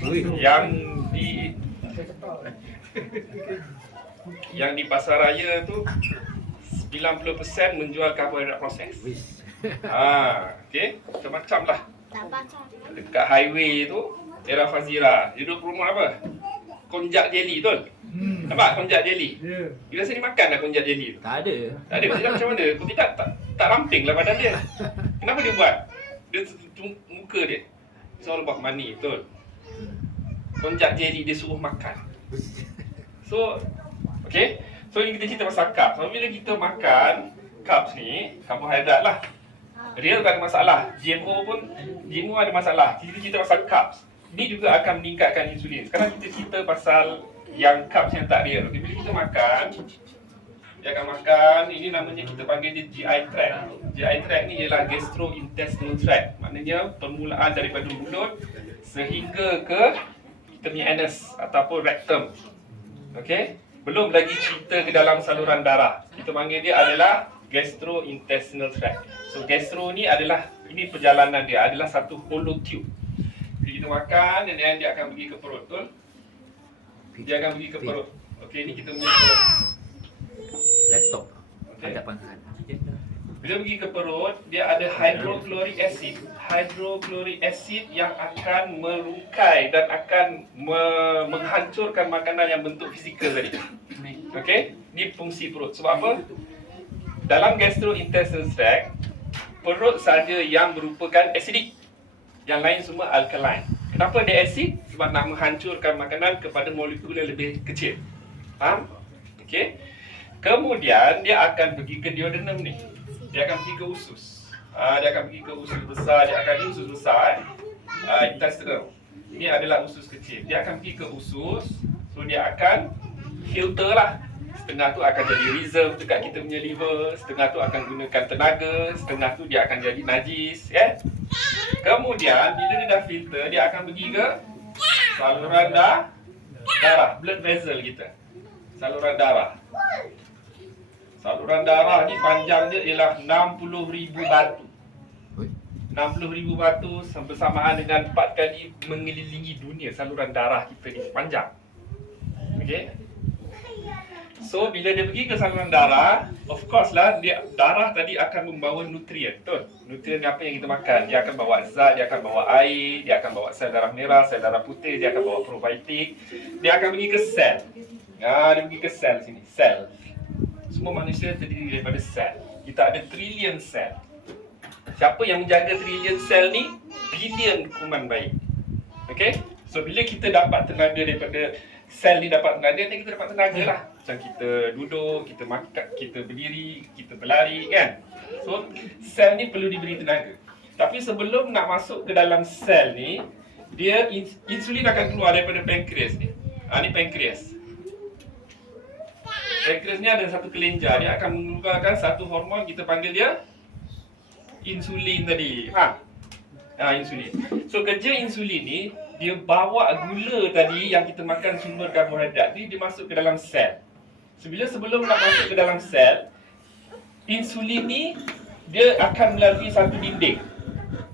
Yang di pasar raya tu 90% menjual karbohidrat proses. Okey, macam-macam lah. Dekat highway tu, daerah Fazira, dia duduk rumah apa? Konjak jelly, betul? Nampak konjak jelly? Bila sini makan dah konjak jelly tu? Tak ada. Tak ada, tidak macam mana? Kau tak ramping lah badan dia. Kenapa dia buat? Dia muka dia. It's all about money, betul? Konjak jelly dia suruh makan. So, okay. So ni kita cerita pasal carbs. So, bila kita makan carbs ni, karbohidrat lah. Real tak ada masalah. GMO ada masalah. Kita cerita pasal carbs. Ni juga akan meningkatkan insulin. Sekarang kita cerita pasal yang carbs yang tak real. Okay, bila kita makan, dia akan makan, ini namanya kita panggil dia GI tract. GI tract ni ialah gastrointestinal tract. Maknanya permulaan daripada mulut sehingga ke kita punya anus ataupun rectum. Okey? Belum lagi cerita ke dalam saluran darah. Kita panggil dia adalah gastrointestinal tract. So gastro ni adalah, ini perjalanan dia adalah satu hollow tube. Bila kita makan dan dia akan pergi ke perut, betul? Dia akan pergi ke perut. Okey, ni kita punya perut. Laptop. Okey. Hadapan kan. Bila pergi ke perut, dia ada hydrochloric acid. Hydrochloric acid yang akan merungkai dan akan menghancurkan makanan yang bentuk fizikal tadi. Okey, ni fungsi perut. Sebab apa? Dalam gastrointestinal tract, perut saja yang merupakan acidic. Yang lain semua alkaline. Kenapa dia acid? Sebab nak menghancurkan makanan kepada molekul yang lebih kecil. Faham? Okey. Kemudian dia akan pergi ke duodenum ni. Dia akan pergi ke usus. Dia akan pergi ke usus besar. Dia akan di usus besar. Intestinal. Ini adalah usus kecil. Dia akan pergi ke usus. So dia akan filter lah. Setengah tu akan jadi reserve dekat kita punya liver. Setengah tu akan gunakan tenaga. Setengah tu dia akan jadi najis. Kemudian bila dia dah filter, dia akan pergi ke saluran darah. Blood vessel kita. Saluran darah. Saluran darah ni panjang dia ialah 60,000 batu. 60,000 batu bersamaan dengan 4 kali mengelilingi dunia saluran darah kita ni. Panjang. Okey. So bila dia pergi ke saluran darah, of course lah darah tadi akan membawa nutrien, betul? Nutrien apa yang kita makan, dia akan bawa zat, dia akan bawa air, dia akan bawa sel darah merah, sel darah putih, dia akan bawa probiotik, dia akan pergi ke sel. Dia pergi ke sel sini, sel. Semua manusia terdiri daripada sel. Kita ada trilion sel. Siapa yang menjaga trilion sel ni? Bilion kuman baik. Okay? So bila kita dapat tenaga daripada sel ni, dapat tenaga, nanti kita dapat tenaga lah. Macam kita duduk, kita makan, kita berdiri, kita berlari kan. So sel ni perlu diberi tenaga. Tapi sebelum nak masuk ke dalam sel ni, dia insulin akan keluar daripada pankreas ni. Ni pankreas. Pankreas ni ada satu kelenjar, dia akan mengeluarkan satu hormon, kita panggil dia insulin tadi. Insulin. So kerja insulin ni, dia bawa gula tadi yang kita makan sumber karbohidrat ni, dia masuk ke dalam sel. So sebelum nak masuk ke dalam sel, insulin ni dia akan melalui satu dinding.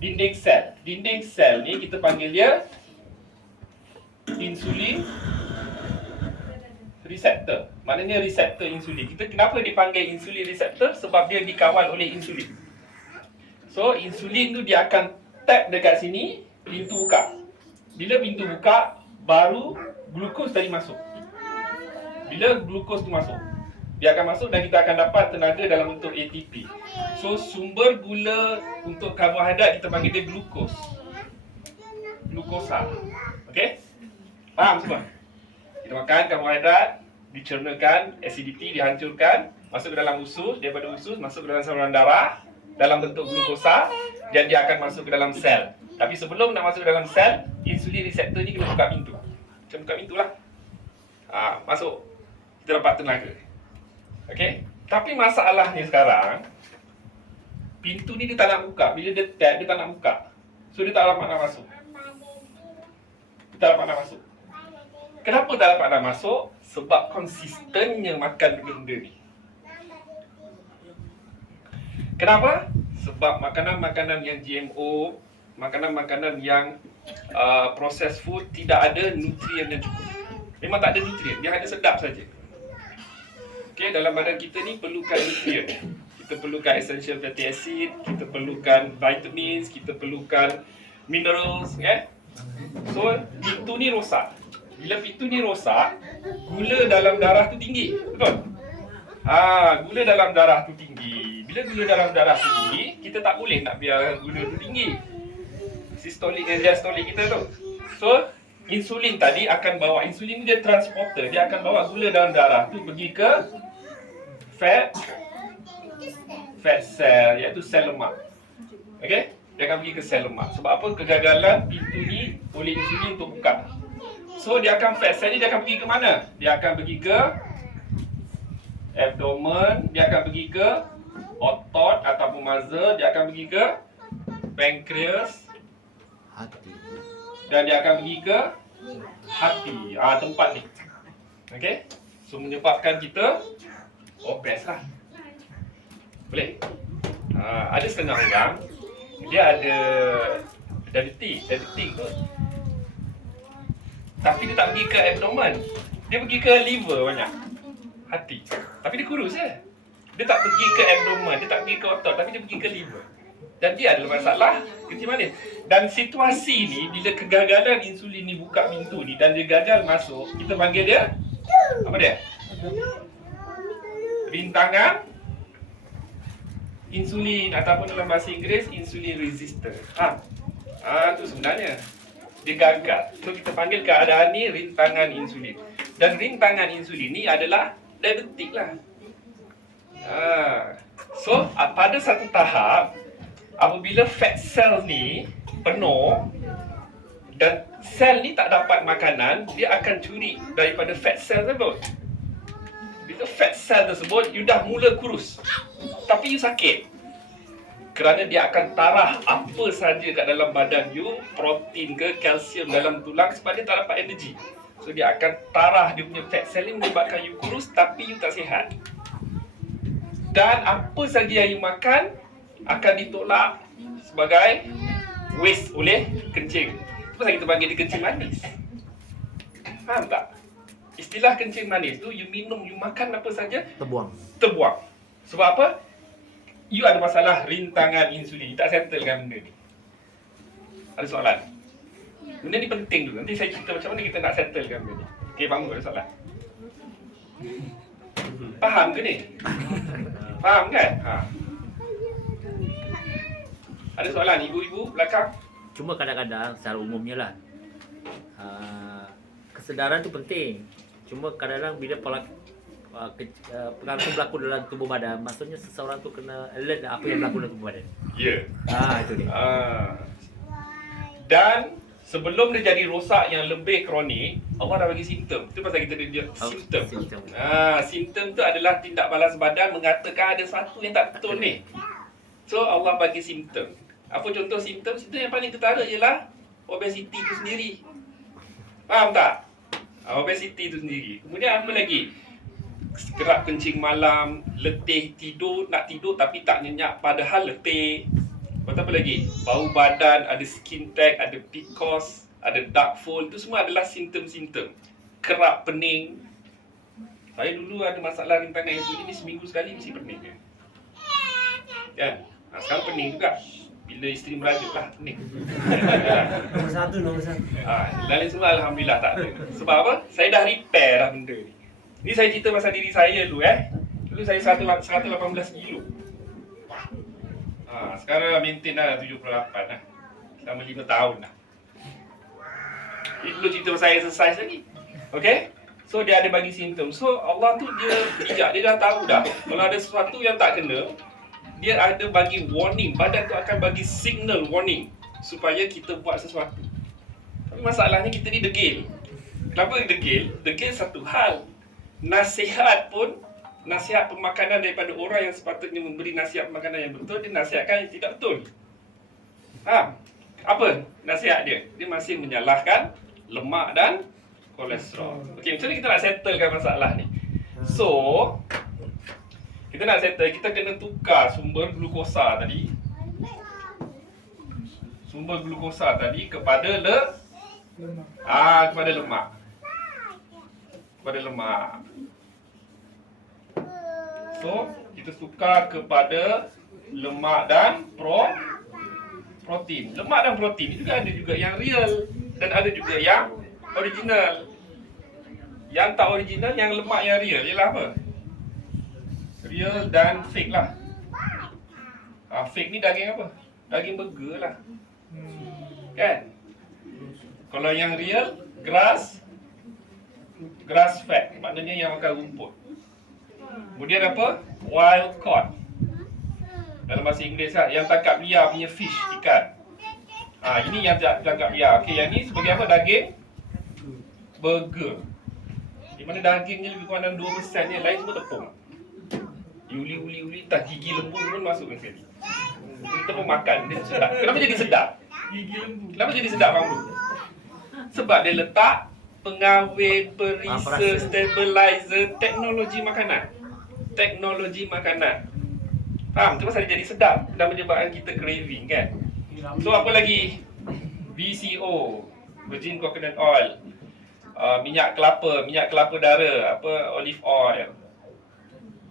Dinding sel. Dinding sel ni kita panggil dia insulin reseptor. Maknanya reseptor insulin. Kenapa dipanggil insulin reseptor? Sebab dia dikawal oleh insulin. So insulin tu dia akan tap dekat sini, pintu buka. Bila pintu buka, baru glukos tadi masuk. Bila glukos tu masuk, dia akan masuk dan kita akan dapat tenaga dalam bentuk ATP. So sumber gula untuk karbohidrat kita panggil dia glukos. Glukosa. Okey? Faham semua? Kita makan karbohidrat, dicernakan, acidity dihancurkan, masuk ke dalam usus, daripada usus masuk ke dalam saluran darah dalam bentuk glukosa dan dia akan masuk ke dalam sel. Tapi sebelum nak masuk ke dalam sel, insulin reseptor ni kena buka pintu. Macam buka pintu lah. Masuk. Kita dapat tenaga. Okey? Tapi masalahnya sekarang, pintu ni dia tak nak buka. Bila dia tap, dia tak nak buka. So dia tak dapat nak masuk. Dia tak dapat nak masuk. Kenapa tak dapat nak masuk? Sebab konsistennya makan benda ni. Kenapa? Sebab makanan-makanan yang GMO, makanan-makanan yang processed food tidak ada nutrien yang cukup. Memang tak ada nutrien, dia hanya sedap saja. Okey, dalam badan kita ni perlukan nutrien. Kita perlukan essential fatty acid, kita perlukan vitamins, kita perlukan minerals, So, pintu ni rosak. Bila pintu ni rosak, gula dalam darah tu tinggi, betul? Gula dalam darah tu tinggi. Bila gula dalam darah tu tinggi, kita tak boleh nak biar gula tu tinggi. Sistolik dan diastolik kita tu. So, insulin tadi akan bawa, insulin ni dia transporter, dia akan bawa gula dalam darah tu pergi ke fat cell, iaitu sel lemak. Okey? Dia akan pergi ke sel lemak. Sebab apa? Kegagalan pintu ni oleh insulin untuk buka. So, dia akan fat cell ni dia akan pergi ke mana? Dia akan pergi ke abdomen, dia akan pergi ke otot ataupun mazda, dia akan pergi ke pankreas, Hati. dan dia akan pergi ke hati. Tempat ni. Okey? So menyebabkan kita obes lah. Boleh? Ada setengah orang dia ada diabetik tu. Tapi dia tak pergi ke abdomen. Dia pergi ke liver banyak. Hati. Tapi dia kurus je. Dia tak pergi ke abdomen, dia tak pergi ke otot, tapi dia pergi ke liver. Dan dia ada masalah kencing manis. Dan situasi ni bila kegagalan insulin ni buka pintu ni dan dia gagal masuk, kita panggil dia apa dia? Rintangan insulin ataupun dalam bahasa Inggeris insulin resistant. Tu sebenarnya dia gagal. So kita panggil keadaan ni rintangan insulin. Dan rintangan insulin ni adalah diabetik lah. So pada satu tahap apabila fat cell ni penuh dan sel ni tak dapat makanan, dia akan curi daripada fat cell tersebut. Bila fat cell tersebut, you dah mula kurus. Tapi you sakit. Kerana dia akan tarah apa saja kat dalam badan you, protein ke, kalsium dalam tulang sebab dia tak dapat energi. So dia akan tarah dia punya fat cell ni menyebabkan you kurus tapi you tak sihat. Dan apa saja yang you makan akan ditolak sebagai waste oleh kencing. Itu pasal kita panggil dia kencing manis. Faham tak? Istilah kencing manis tu, you minum, you makan apa saja terbuang. Sebab apa? You ada masalah rintangan insulin, tak settlekan benda ni. Ada soalan? Benda ni penting dulu. Nanti saya cerita macam mana kita nak settlekan benda ni. Okey, bangun, ada soalan? Faham ke ni? Faham kan? Ada soalan ibu-ibu belakang? Cuma kadang-kadang secara umumnya lah, kesedaran tu penting. Cuma kadang-kadang bila perkara berlaku dalam tubuh badan, maksudnya seseorang tu kena alert apa yang berlaku dalam tubuh badan. Ya. Itu dia. Dan sebelum dia jadi rosak yang lebih kronik, Allah dah bagi simptom. Itu pasal kita dia simptom. Simptom tu adalah tindak balas badan mengatakan ada sesuatu yang tak betul ni. So Allah bagi simptom. Apa contoh simptom? Simptom yang paling ketara ialah obesiti tu sendiri. Faham tak? Obesiti tu sendiri. Kemudian apa lagi? Kerap kencing malam, letih nak tidur tapi tak nyenyak padahal letih. Lepas apa lagi? Bau badan, ada skin tag, ada PCOS, ada dark fold. Itu semua adalah simptom-simptom. Kerap pening. Saya dulu ada masalah rintangan insulin ni seminggu sekali mesti pening. Kan? Sekarang pening juga. Bila isteri merajuk lah pening. Nombor satu. Lain semua Alhamdulillah tak ada. Sebab apa? Saya dah repair dah benda ni. Ni saya cerita pasal diri saya dulu Dulu saya 118 kilo. Sekarang maintain dah 78 dah. Selama 5 tahun dah. Ini dulu cerita pasal exercise lagi. Okay? So dia ada bagi simptom. So Allah tu dia bijak, dia dah tahu dah. Kalau ada sesuatu yang tak kena, dia ada bagi warning. Badan tu akan bagi signal warning supaya kita buat sesuatu. Tapi masalahnya kita ni degil. Kenapa degil? Degil satu hal. Nasihat pun, nasihat pemakanan daripada orang yang sepatutnya memberi nasihat pemakanan yang betul, dia nasihatkan yang tidak betul. Apa nasihat dia? Dia masih menyalahkan lemak dan kolesterol. Okey, macam mana kita nak settlekan masalah ni? So, kita nak settle, kita kena tukar sumber glukosa tadi. Sumber glukosa tadi kepada kepada lemak. Kepada lemak. So, kita tukar kepada lemak dan protein. Lemak dan protein juga ada juga yang real dan ada juga yang original. Yang tak original, yang lemak yang real ialah apa? Real dan fake lah. Fake ni daging apa? Daging burger lah. Kan? Kalau yang real, grass fat, maknanya yang makan rumput. Kemudian apa? Wild caught. Dalam bahasa Inggeris lah, yang tangkap liar punya fish, ikan. Ini yang tangkap liar. Okey, yang ni sebagai apa? Daging burger. Di mana dagingnya lebih kurang dalam 2%, yang lain semua tepung. Uli, tak gigi lembu pun masuk ke sini. Kita pun makan, dia sedap. Kenapa jadi sedap? Gigi lembu. Kenapa jadi sedap, Bang Bro? Sebab dia letak pengawet, perisa, stabilizer, teknologi makanan. Faham? Itu pasal dia jadi sedap dan menyebabkan kita craving kan. So apa lagi? VCO, virgin coconut oil, minyak kelapa dara, olive oil.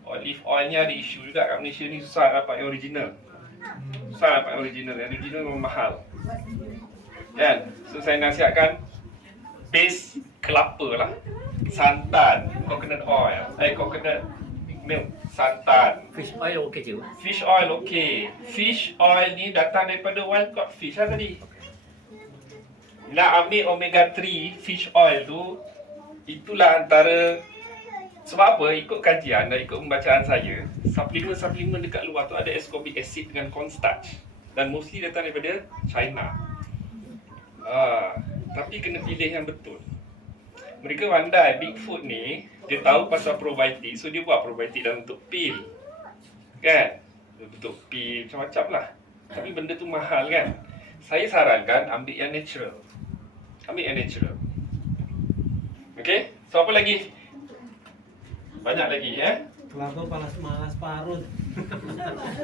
Olive oilnya ada isu juga kat Malaysia ni, susah dapat yang original. Yang original memang mahal. Kan? So saya nasihatkan base kelapa lah. Santan, coconut milk, santan. Fish oil okey je. Fish oil okey. Fish oil ni datang daripada wild caught fish lah tadi. Nak ambil omega 3 fish oil tu, itulah antara, sebab apa? Ikut kajian dan ikut pembacaan saya, suplemen dekat luar tu ada ascorbic acid dengan cornstarch dan mostly datang daripada China. Tapi kena pilih yang betul. Mereka pandai, Big Food ni, dia tahu pasal probiotik, so dia buat probiotik dalam bentuk pil. Kan? Bentuk pil, macam-macam lah. Tapi benda tu mahal kan? Saya sarankan ambil yang natural. Okay? So apa lagi? Banyak lagi Kelapa malas parut.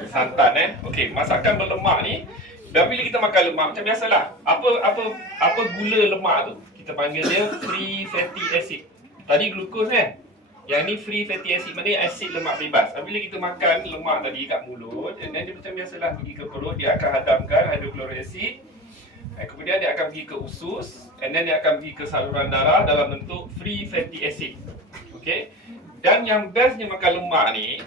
Santan Okey, masakan berlemak ni, dah bila kita makan lemak macam biasalah. Apa gula lemak tu? Kita panggil dia free fatty acid. Tadi glukos kan? Yang ni free fatty acid, maknanya asid lemak bebas. Bila kita makan lemak tadi kat mulut, dan dia macam biasalah pergi ke perut, dia akan hadamkan hydrochloric acid. Kemudian dia akan pergi ke usus, and then dia akan pergi ke saluran darah dalam bentuk free fatty acid. Okey? Dan yang bestnya makan lemak ni,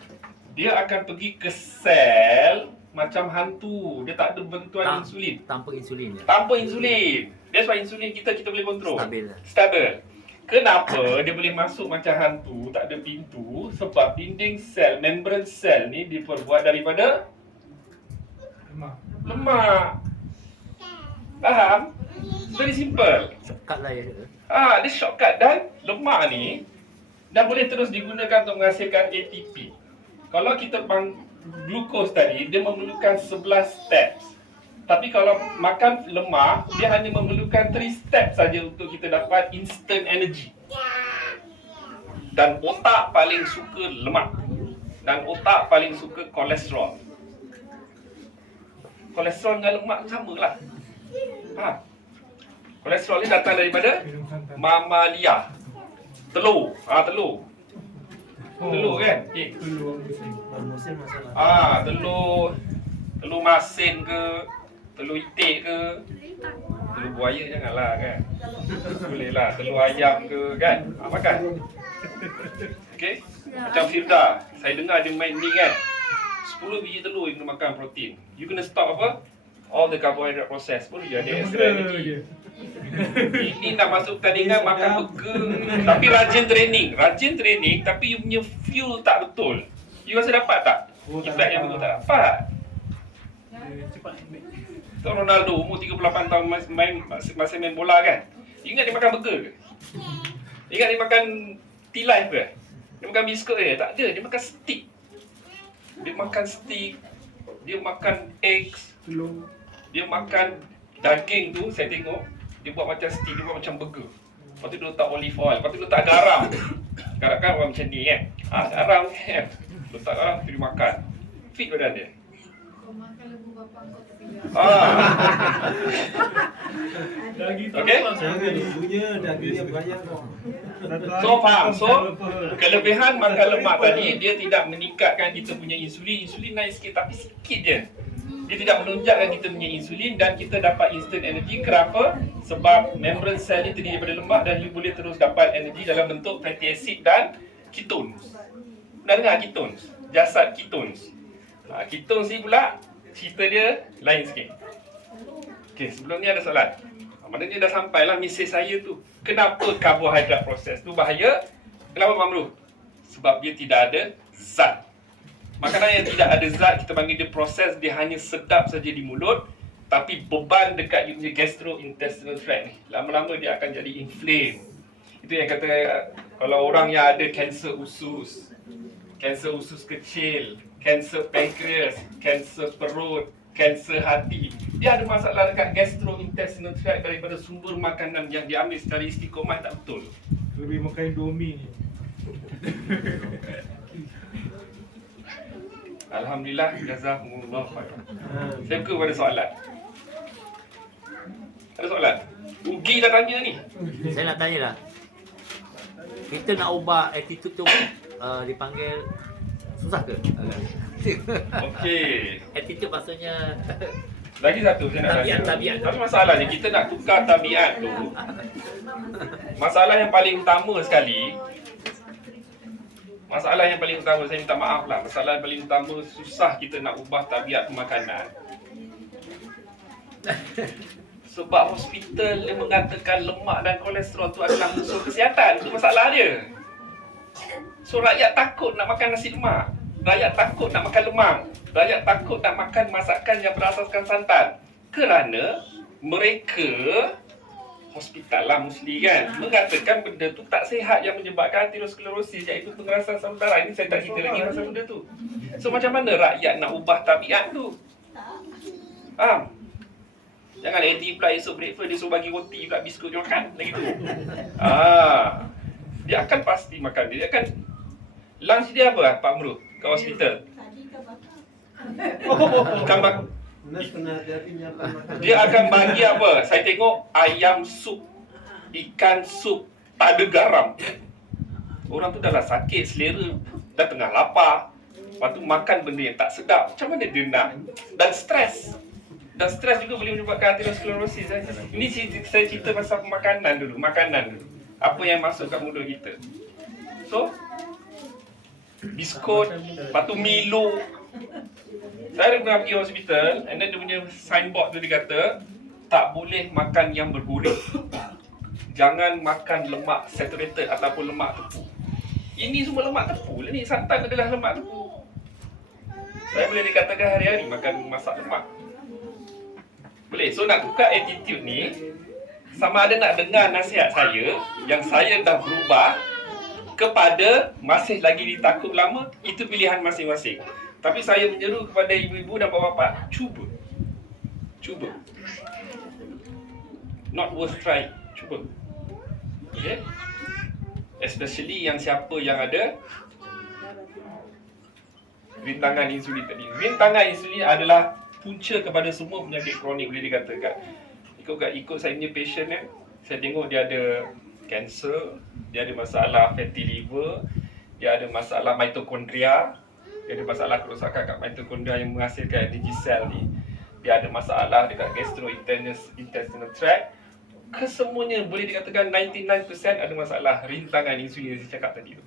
dia akan pergi ke sel macam hantu. Dia tak ada bantuan insulin. Tanpa insulin je. Tanpa insulin. That's why insulin kita boleh kontrol. Stabil. Kenapa dia boleh masuk macam hantu, tak ada pintu? Sebab dinding sel, membran sel ni diperbuat daripada lemak. Faham? Very simple. Shortcut lah ya. Dia shortcut, dan lemak ni dan boleh terus digunakan untuk menghasilkan ATP. Kalau kita glukos tadi, dia memerlukan 11 steps. Tapi kalau makan lemak, dia hanya memerlukan 3 steps saja untuk kita dapat instant energy. Dan otak paling suka lemak. Dan otak paling suka kolesterol. Kolesterol dengan lemak sama lah. Kolesterol ni datang daripada mamalia. Telur. Telur kan? Bermusim masalah. Telur masin ke, telur itik ke, telur buaya janganlah kan. Boleh lah, telur ayam ke kan. Makan. Okey? Macam Firda, saya dengar dia main ni kan. 10 biji telur you kena makan protein. You kena stop apa? All the carbohydrate process pun dia ada extra energy. Ini nak masuk tandingan makan burger. Tapi rajin training tapi you punya fuel tak betul. You rasa dapat tak? Effect yang betul tak dapat. So Ronaldo umur 38 tahun masih main bola kan? Ingat dia makan burger ke? Ingat dia makan T-Life ke? Dia makan biskut ke? Tak ada, dia makan stick. Dia makan eggs, dia makan daging tu, saya tengok dia buat macam stick, dia buat macam burger. Lepas tu dia letak olive oil, lepas tu letak garam. Garam kan orang macam ni kan? Garam kan? Letak garam tu dia makan. Fit badan dia. Kau makan lembu bapak kau tapi Okey? Jangan lembunya, dagingnya banyak kok. So faham? So kelebihan makan lemak tadi, dia tidak meningkatkan kita punya insulin. Insulin naik sikit tapi sikit je. Dia tidak menunjukkan kita punya insulin dan kita dapat instant energy. Kenapa? Sebab membran sel ni terdiri daripada lemak dan you boleh terus dapat energy dalam bentuk fatty acid dan ketones. Pernah dengar ketones? Jasad ketones. Ketones ni pula cerita dia lain sikit. Okey, sebelum ni ada soalan. Maknanya dah sampailah mesej saya tu. Kenapa karbohidrat proses tu bahaya? Kenapa Mamru? Sebab dia tidak ada zat. Makanan yang tidak ada zat, kita panggil dia proses, dia hanya sedap saja di mulut, tapi beban dekat you punya gastrointestinal tract ni, lama-lama dia akan jadi inflame. Itu yang kata kalau orang yang ada kanser usus kecil, kanser pankreas, kanser perut, kanser hati, dia ada masalah dekat gastrointestinal tract daripada sumber makanan yang diambil secara istiqomah tak betul. Lebih makan Indomie ni. Alhamdulillah, jazakumullah khair. Saya buka pada soalan. Ada soalan? Ugi dah tanya ni. Saya nak tanya lah. Kita nak ubah attitude tu dipanggil susah ke? Okey. Attitude maksudnya Lagi satu saya nak tanya. Tabiat. Tapi masalahnya kita nak tukar tabiat tu. Masalah yang paling utama sekali. Masalah yang paling utama, saya minta maaf lah. Masalah yang paling utama, susah kita nak ubah tabiat pemakanan. Sebab hospital dia mengatakan lemak dan kolesterol tu adalah musuh kesihatan. Itu masalah dia. So rakyat takut nak makan nasi lemak. Rakyat takut nak makan lemang. Rakyat takut nak makan masakan yang berasaskan santan. Kerana mereka, hospital lah mostly kan, mengatakan benda tu tak sihat yang menyebabkan aterosklerosis, iaitu pengerasan saluran darah. Ini saya tak cerita lagi pasal benda tu. So macam mana rakyat nak ubah tabiat tu? Faham? Jangan Eddie pula esok breakfast dia suruh bagi roti pula, biskut dia makan lagi tu. Dia akan pasti makan. Dia akan lunch dia apa Pak Mru kat hospital? Dia akan bagi apa? Saya tengok ayam sup, ikan sup, tak ada garam. Orang tu dah lah sakit selera, dah tengah lapar. Lepas tu makan benda yang tak sedap. Macam mana dia nak? Dan stres. Dan stres juga boleh menyebabkan aterosklerosis. Ini saya cerita pasal makanan dulu. Makanan dulu. Apa yang masuk kat mulut kita. So, biskut, lepas tu Milo. Saya pernah pergi hospital, and then dia punya signboard tu dia kata, tak boleh makan yang bergoreng. Jangan makan lemak saturated ataupun lemak tepu. Ini semua lemak tepu lah ni. Santan adalah lemak tepu. Saya boleh dikatakan hari-hari makan masak lemak. Boleh. So nak tukar attitude ni, sama ada nak dengar nasihat saya yang saya dah berubah kepada masih lagi ditakut lama, itu pilihan masing-masing. Tapi saya menyeru kepada ibu-ibu dan bapa-bapa, cuba. Not worth try. Cuba. Okay? Especially yang siapa yang ada rintangan insulin tadi. Rintangan insulin adalah punca kepada semua penyakit kronik, boleh dikatakan. Ikut saya punya patient saya tengok dia ada kanser, dia ada masalah fatty liver, dia ada masalah mitokondria, dia ada masalah kerosakan kat mitokondria yang menghasilkan energy cell ni, dia ada masalah dekat gastrointestinal tract. Kesemuanya boleh dikatakan 99% ada masalah rintangan insulin yang saya cakap tadi tu.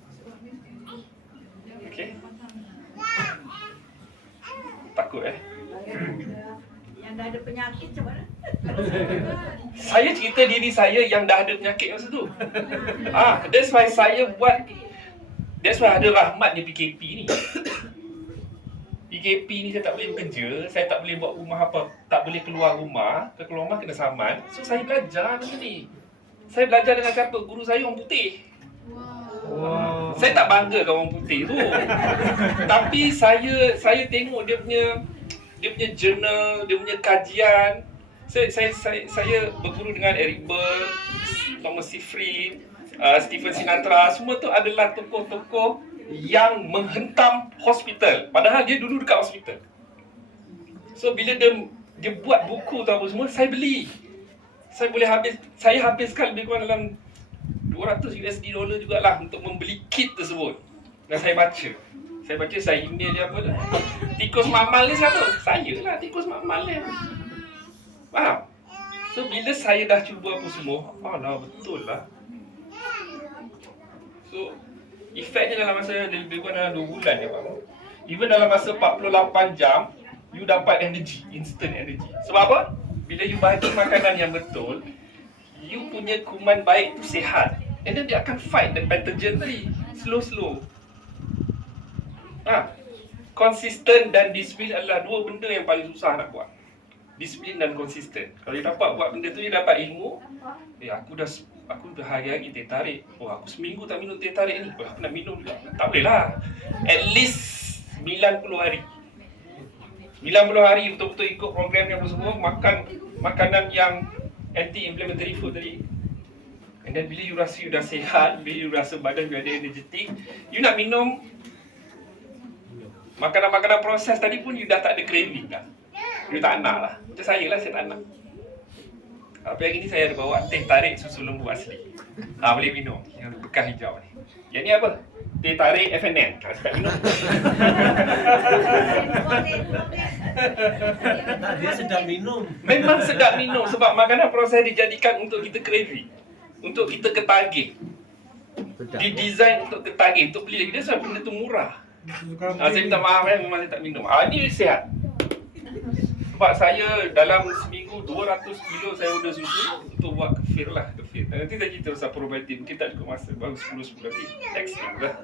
Okey? Takut Yang dah ada penyakit macam mana? Saya cerita diri saya yang dah ada penyakit masa tu. That's why saya buat, that's why ada rahmatnya PKP ni. PKP ni saya tak boleh bekerja, saya tak boleh buat rumah apa, tak boleh keluar rumah. Kalau keluar rumah kena saman. So saya belajar macam ni. Saya belajar dengan siapa? Guru saya orang putih. Wow. Saya tak bangga dengan orang putih tu. Tapi saya tengok dia punya journal, dia punya kajian. Saya berguru dengan Eric Berne, Thomas Seyfried, Stephen Sinatra. Semua tu adalah tokoh-tokoh yang menghentam hospital. Padahal dia dulu dekat hospital. So bila dia buat buku tu apa semua, saya beli. Saya habiskan lebih kurang dalam $200 jugalah untuk membeli kit tersebut. Dan saya baca, saya email dia apa dah. Tikus Mamal ni siapa? Saya lah tikus Mamal ni. Faham? So bila saya dah cuba apa semua, lah betul lah. So efeknya dalam masa lebih kurang dalam 2 bulan ya Pak. Even dalam masa 48 jam, you dapat energy, instant energy. Sebab apa? Bila you bagi makanan yang betul, you punya kuman baik tu sihat. And then dia akan fight the pathogen tadi. Slow. Konsisten dan disiplin adalah 2 benda yang paling susah nak buat. Disiplin dan konsisten. Kalau dia dapat buat benda tu, dia dapat ilmu. Aku dah hari-hari teh tarik. Aku seminggu tak minum teh tarik ni. Aku nak minum juga. Tak boleh lah. At least 90 hari. 90 hari betul-betul ikut program yang semua. Makan makanan yang anti-inflammatory food tadi. And then bila you rasa you dah sihat, bila you rasa badan you ada energetik, you nak minum Makanan-makanan proses tadi pun you dah tak ada craving dah. You tak nak lah. Macam saya lah, saya tak nak. Apa yang ini saya ada bawa teh tarik susu lembu asli. Boleh minum. Yang bekas hijau ni. Yang ni apa? Teh tarik FNN. Saya tak minum. Dia sedap minum. Memang sedap minum sebab makanan proses dijadikan untuk kita craving. Untuk kita ketagih. Sedap. Didesign untuk ketagih. Untuk beli lagi. Dia sebab benda tu murah. Saya minta maaf memang saya tak minum. Ini sihat. Sebab saya dalam seminggu 200 kilo saya order susu untuk buat kefir lah. Kefir. Nanti saya cerita pasal probiotik. Mungkin tak cukup masa. Baru 10 nanti. Next time lah.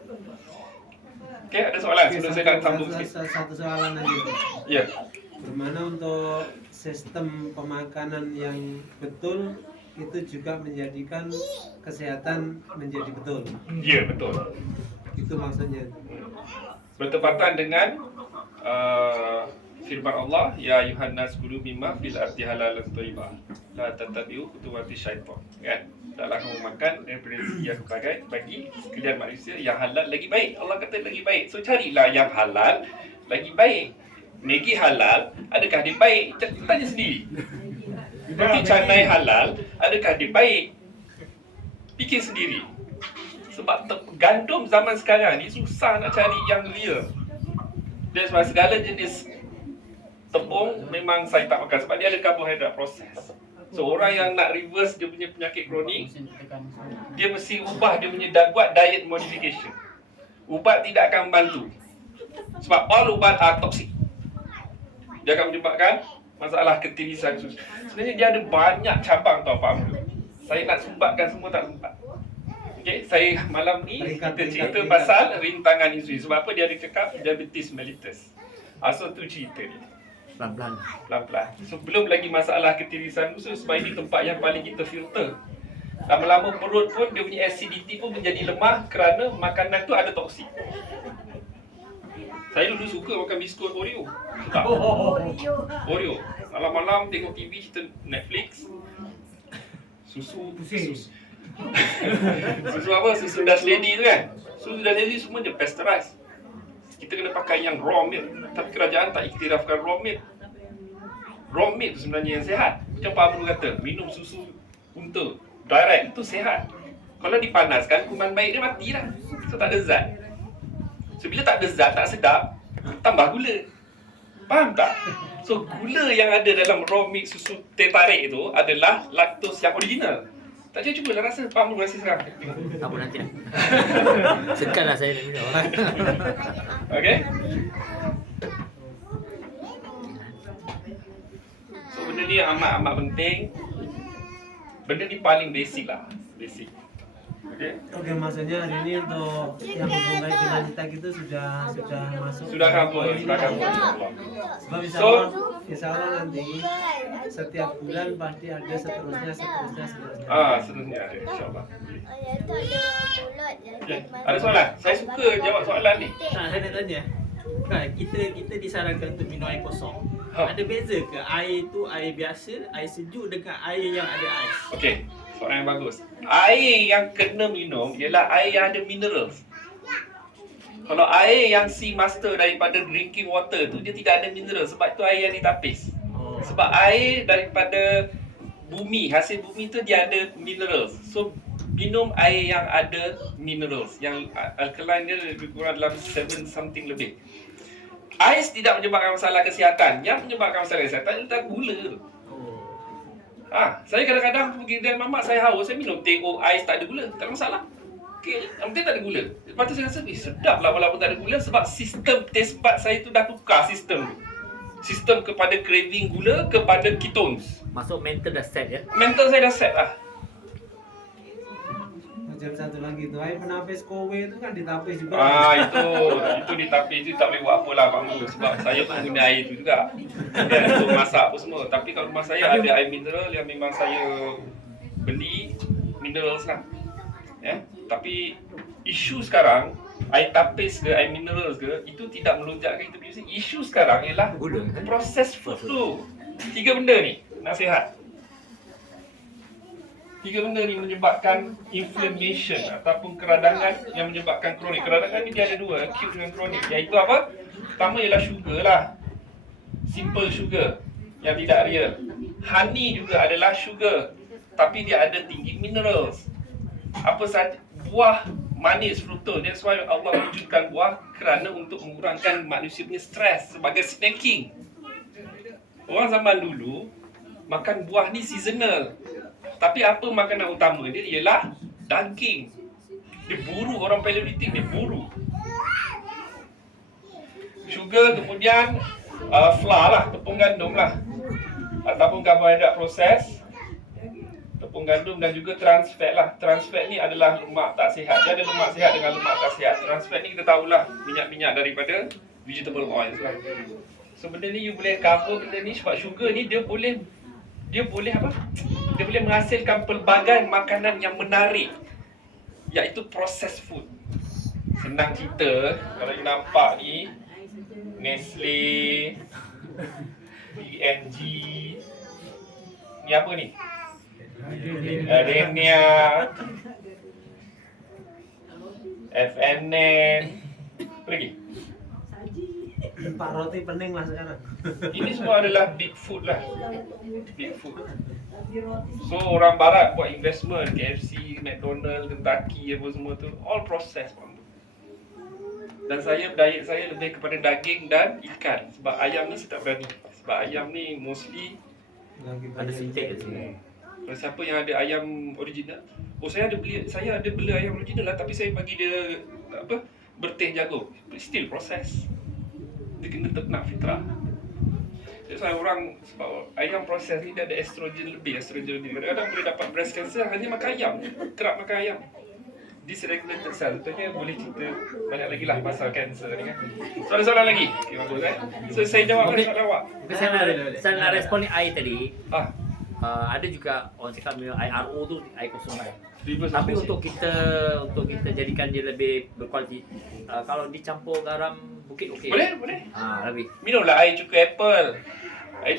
Okay, ada soalan sebelum saya nak sambung sikit. Satu soalan lagi. Ya. Bagaimana untuk sistem pemakanan yang betul itu juga menjadikan kesehatan menjadi betul. Ya, betul. Itu maksudnya. Bertepatan dengan firman Allah, ya ayuhan nas kulu mimma fil ardi halalan thayyibah la tattabi'u khutuwati syaitan. Kan? Taklah kamu makan daripada rezeki yang sebagai bagi sekalian manusia yang halal lagi baik. Allah kata lagi baik. So carilah yang halal lagi baik. Maggi halal, adakah dia baik? Tanya sendiri. Roti canai halal, adakah dia baik? Fikir sendiri. Sebab gandum zaman sekarang ni susah nak cari yang real. Dan sebab segala jenis tepung memang saya tak makan sebab dia ada karbohidrat proses. So orang yang nak reverse dia punya penyakit kronik, dia mesti ubah dia punya buat diet modification. Ubat tidak akan membantu. Sebab all ubat are toxic. Dia akan menyebabkan masalah ketirisan susu. Sebenarnya dia ada banyak cabang tau Pak Amru. Saya nak sumbatkan semua tak sempat. Okay, saya malam ni kita cerita pasal rintangan insulin. Sebab apa dia ada cakap diabetes mellitus. So tu cerita ni. Pelan-pelan. Pelan-pelan. So belum lagi masalah ketirisan usus sebab ini tempat yang paling kita filter. Lama-lama perut pun dia punya acidity pun menjadi lemah kerana makanan tu ada toksik. Saya dulu suka makan biskut Oreo. Tak. Oreo. Malam-malam tengok TV cerita Netflix. Susu. Susu apa? Susu Dutch Lady tu kan? Susu Dutch Lady semua je pasteurized. Kita kena pakai yang raw milk. Tapi kerajaan tak iktirafkan raw milk. Raw milk tu sebenarnya yang sihat. Macam Pak Amru kata, minum susu unta direct itu sihat. Kalau dipanaskan, kuman baik dia mati lah. So tak ada zat. So bila tak ada zat, tak sedap, tambah gula. Faham tak? So gula yang ada dalam raw milk susu teh tarik itu adalah laktos yang original. Tak cuba cubalah rasa. Pak Amru rasa sekarang. Apa nanti lah. Sekan lah saya nak minum. Okay? So benda ni amat-amat penting. Benda ni paling basic lah. Basic. Okay? Oke, maksudnya hari ini untuk yang berhubungan dengan kita gitu sudah masuk. Sudah kabur. Sebab insya Allah nanti setiap bulan pasti ada seterusnya. Seterusnya ada insyaAllah. Okay. Ada soalan? Saya suka jawab soalan ni. Saya nak tanya. Kita disarankan untuk minum air kosong. Ada beza ke air tu air biasa, air sejuk dengan air yang ada ais? Okey, soalan yang bagus. Air yang kena minum ialah air yang ada minerals. Kalau air yang sea master daripada drinking water tu dia tidak ada mineral sebab tu air yang ditapis. Sebab air daripada bumi, hasil bumi tu dia ada minerals. So minum air yang ada minerals, yang alkaline dia lebih kurang dalam 7 something lebih. Ais tidak menyebabkan masalah kesihatan. Yang menyebabkan masalah kesihatan adalah gula tu. Saya kadang-kadang pergi kedai mamak, saya haus, saya minum teh ais tak ada gula, tak ada masalah. Okey, yang penting tak ada gula. Lepas tu saya rasa, sedap lah walaupun tak ada gula sebab sistem taste bud saya tu dah tukar sistem tu. Sistem kepada craving gula kepada ketones. Masuk mental dah set ya. Mental saya dah set lah. Macam satu lagi tu, air penapis kowe tu kan ditapis juga. Itu ditapis tu tak boleh buat apa lah Pak Mu. Sebab saya pun guna air tu juga. Dan untuk masak apa semua. Tapi kalau rumah saya ada air mineral yang memang saya beli minerals lah. Tapi isu sekarang air tapis ke air minerals ke itu tidak melonjakkan kita punya. Isu sekarang ialah Gula. proses food tu. 3 benda ni nasihat. 3 benda ni menyebabkan inflammation ataupun keradangan yang menyebabkan kronik. Keradangan ni dia ada 2, acute dengan kronik. Iaitu apa? pertama ialah sugar lah. Simple sugar yang tidak real. Honey juga adalah sugar, tapi dia ada tinggi minerals. Apa saja buah manis, fructose. That's why Allah wujudkan buah kerana untuk mengurangkan manusia punya stres sebagai snacking. Orang zaman dulu makan buah ni seasonal. Tapi apa makanan utama dia ialah daging. Dia buru, orang Paleolitik dia buru. Sugar, kemudian flour lah, tepung gandum lah, ataupun karbohidrat proses, tepung gandum, dan juga trans fat lah. Trans fat ni adalah lemak tak sihat. Dia ada lemak sihat dengan lemak tak sihat. Trans fat ni kita tahulah minyak-minyak daripada vegetable oils lah. So benda ni you boleh cover benda ni sebab sugar ni dia boleh apa? Dia boleh menghasilkan pelbagai makanan yang menarik, iaitu processed food. Senang cerita, kalau you nampak ni Nestle, PNG, ni apa ni? Renia, FNN, apa lagi? Pak roti pening lah sekarang. Ini semua adalah big food lah. Big food. So orang barat buat investment, KFC, McDonald, Kentucky apa semua tu, all processed. Dan diet saya lebih kepada daging dan ikan. Sebab ayam ni saya tak berani. Sebab ayam ni mostly Ada sintek kat sini. kalau siapa yang ada ayam original, saya ada beli ayam original lah, tapi saya bagi dia apa? Berteh jagung. Still process. Dia kena ternak fitrah. That's why orang, sebab ayam proses ni dia ada estrogen lebih. Kadang-kadang boleh dapat breast cancer hanya makan ayam. Kerap makan ayam. Dysregulated cell. Contohnya boleh cerita banyak lagi lah pasal kanser ni kan. Soalan-soalan lagi? Okay, bagus kan? So saya jawab Okey. soalan awak. Mungkin saya nak respon ni air tadi. Ah, Ada juga orang cakap minum air RO tu air kosong air. reverse Tapi osmosis. untuk kita jadikan dia lebih berkualiti, kalau dicampur garam bukit okey. Boleh. Lebih. Minumlah air cuka apple. Air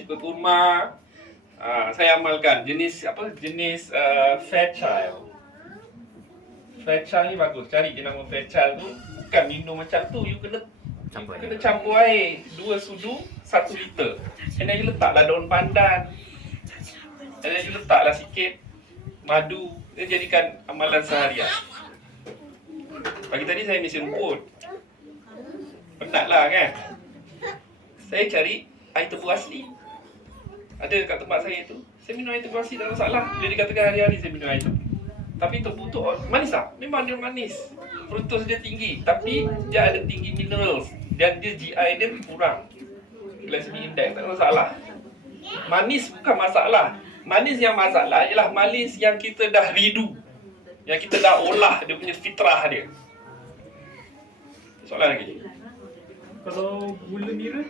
cuka kurma. Saya amalkan jenis Fairchild. Fairchild ni bagus. Cari je nama Fairchild tu. Bukan minum macam tu. You kena campur air 2 sudu 1 liter. And then you letaklah daun pandan. And then you letaklah sikit madu. Dia jadikan amalan seharian. Pagi tadi saya misi rumput. Penatlah kan. Saya cari air tebu asli. Ada kat tempat saya tu. Saya minum air tebu asli tak ada masalah. Dia dikatakan hari-hari saya minum air tebu. Tapi tebu tu manis tak? Memang dia manis. Fructose dia tinggi. Tapi dia ada tinggi minerals. Dan dia GI dia kurang. Glycemic index tak ada masalah. Manis bukan masalah. Manis yang masalah ialah manis yang kita dah redo. Yang kita dah olah dia punya fitrah dia. Soalan lagi? Kalau gula nira?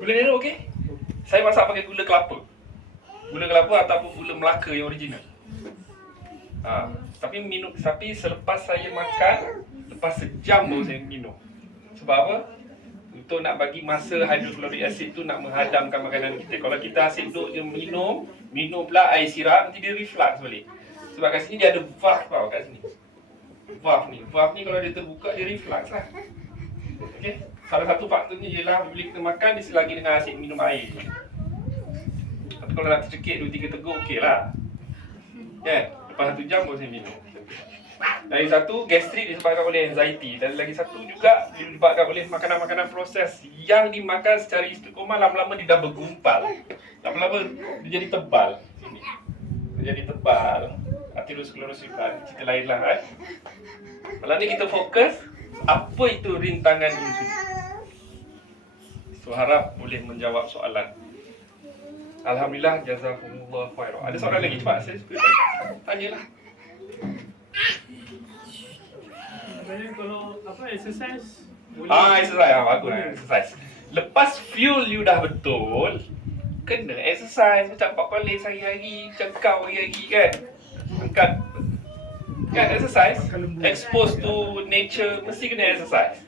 Gula nira okey? Saya masak pakai gula kelapa. Gula kelapa ataupun gula Melaka yang original. Tapi selepas saya makan, lepas sejam baru saya minum. Sebab apa? Untuk nak bagi masa hydrochloric acid tu nak menghadamkan makanan kita. Kalau kita asyik duduk je minum pula air sirap, nanti dia reflux balik. Sebab kat sini dia ada valve tau kat sini. Valve ni kalau dia terbuka dia reflux lah. Okey. Salah satu faktornya ialah bila kita makan dia selagi dengan asyik minum air. Tapi kalau nak tercekik 2-3 teguk okeylah. Kan? Lepas 1 jam baru saya minum. Lagi satu, gastrik disebabkan oleh anxiety. Dan lagi satu juga disebabkan oleh makanan-makanan proses yang dimakan secara istiqomah, lama-lama dia dah bergumpal. Lama-lama dia jadi tebal. Sini. Dia jadi tebal. Atherosclerosis cerita lain lah kan. Malam ni kita fokus apa itu rintangan insulin. So harap boleh menjawab soalan. Alhamdulillah, jazakumullah khairan. Ada soalan lagi? Cepat saya suka tanyalah. Sebenarnya kalau exercise Exercise. Bagus lah exercise. Lepas fuel you dah betul, kena exercise macam 4 kali sehari-hari, macam kau hari-hari kan. Kan exercise, expose to nature, mesti kena exercise.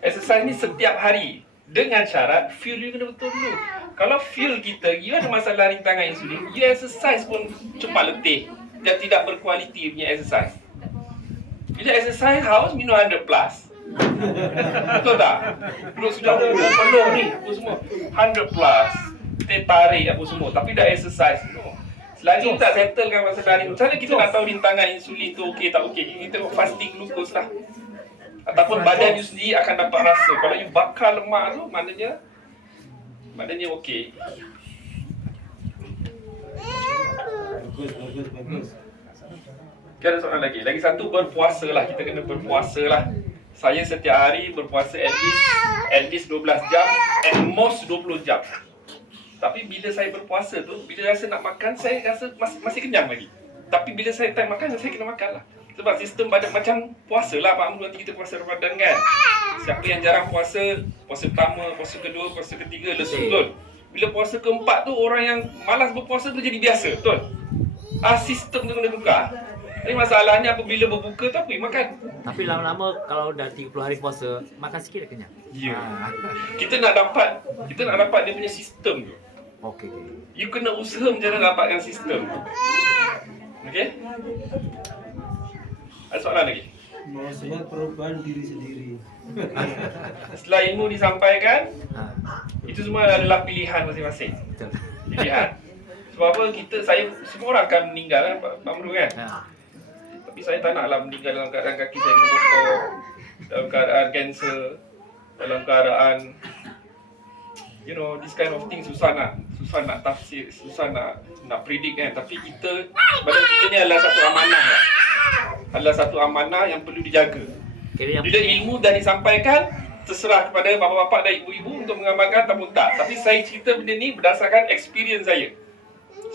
Exercise ni setiap hari dengan syarat fuel you kena betul dulu. Kalau fuel kita, you ada masalah rintangan insulin, you exercise pun cepat letih dan tidak berkualiti punya exercise. Bila exercise haus, minum 100+. Betul tak? Perut sudah penuh ni apa semua 100 plus. Kita tarik apa semua tapi dah exercise. No. Selagi tak settlekan masalah ni, macam mana kita nak tahu rintangan insulin tu okey tak okey? Kita tengok fasting glucose lah. Ataupun badan you sendiri akan dapat rasa. Kalau you bakar lemak tu, maknanya okey. Bagus. Ada soalan lagi. Lagi satu, berpuasa lah. Kita kena berpuasa lah. Saya setiap hari berpuasa at least 12 jam, at most 20 jam. Tapi bila saya berpuasa tu, bila rasa nak makan, saya rasa masih kenyang lagi. Tapi bila saya time makan, saya kena makan lah. Sebab sistem badan macam puasa lah. Pak Amru nanti kita puasa Ramadan kan. Siapa yang jarang puasa, puasa pertama, puasa kedua, puasa ketiga, lesu, betul? Bila puasa keempat tu, orang yang malas berpuasa tu jadi biasa, betul? Sistem tu kena tukar. Tapi masalahnya apabila berbuka tu apa yang makan? Tapi lama-lama kalau dah 30 hari puasa, makan sikit dah kenyang. Ya. Kita nak dapat dia punya sistem tu. Okey. You kena usaha macam mana dapatkan sistem tu. Okey? Ada soalan lagi? Mau sehat perubahan diri sendiri. Setelah ilmu disampaikan, Ha. itu semua adalah pilihan masing-masing. Betul. Pilihan. Sebab apa saya semua orang akan meninggal kan Pak Amru kan? Ha. Tapi saya tak naklah meninggal dalam keadaan kaki saya kena potong, dalam keadaan kanser, dalam keadaan this kind of thing susah nak tafsir, susah nak predict kan. Tapi badan kita ni adalah satu amanah lah. Adalah satu amanah yang perlu dijaga. Kira yang Bila ilmu dah disampaikan, terserah kepada bapa-bapa dan ibu-ibu untuk mengamalkan ataupun tak. Tapi saya cerita benda ni berdasarkan experience saya.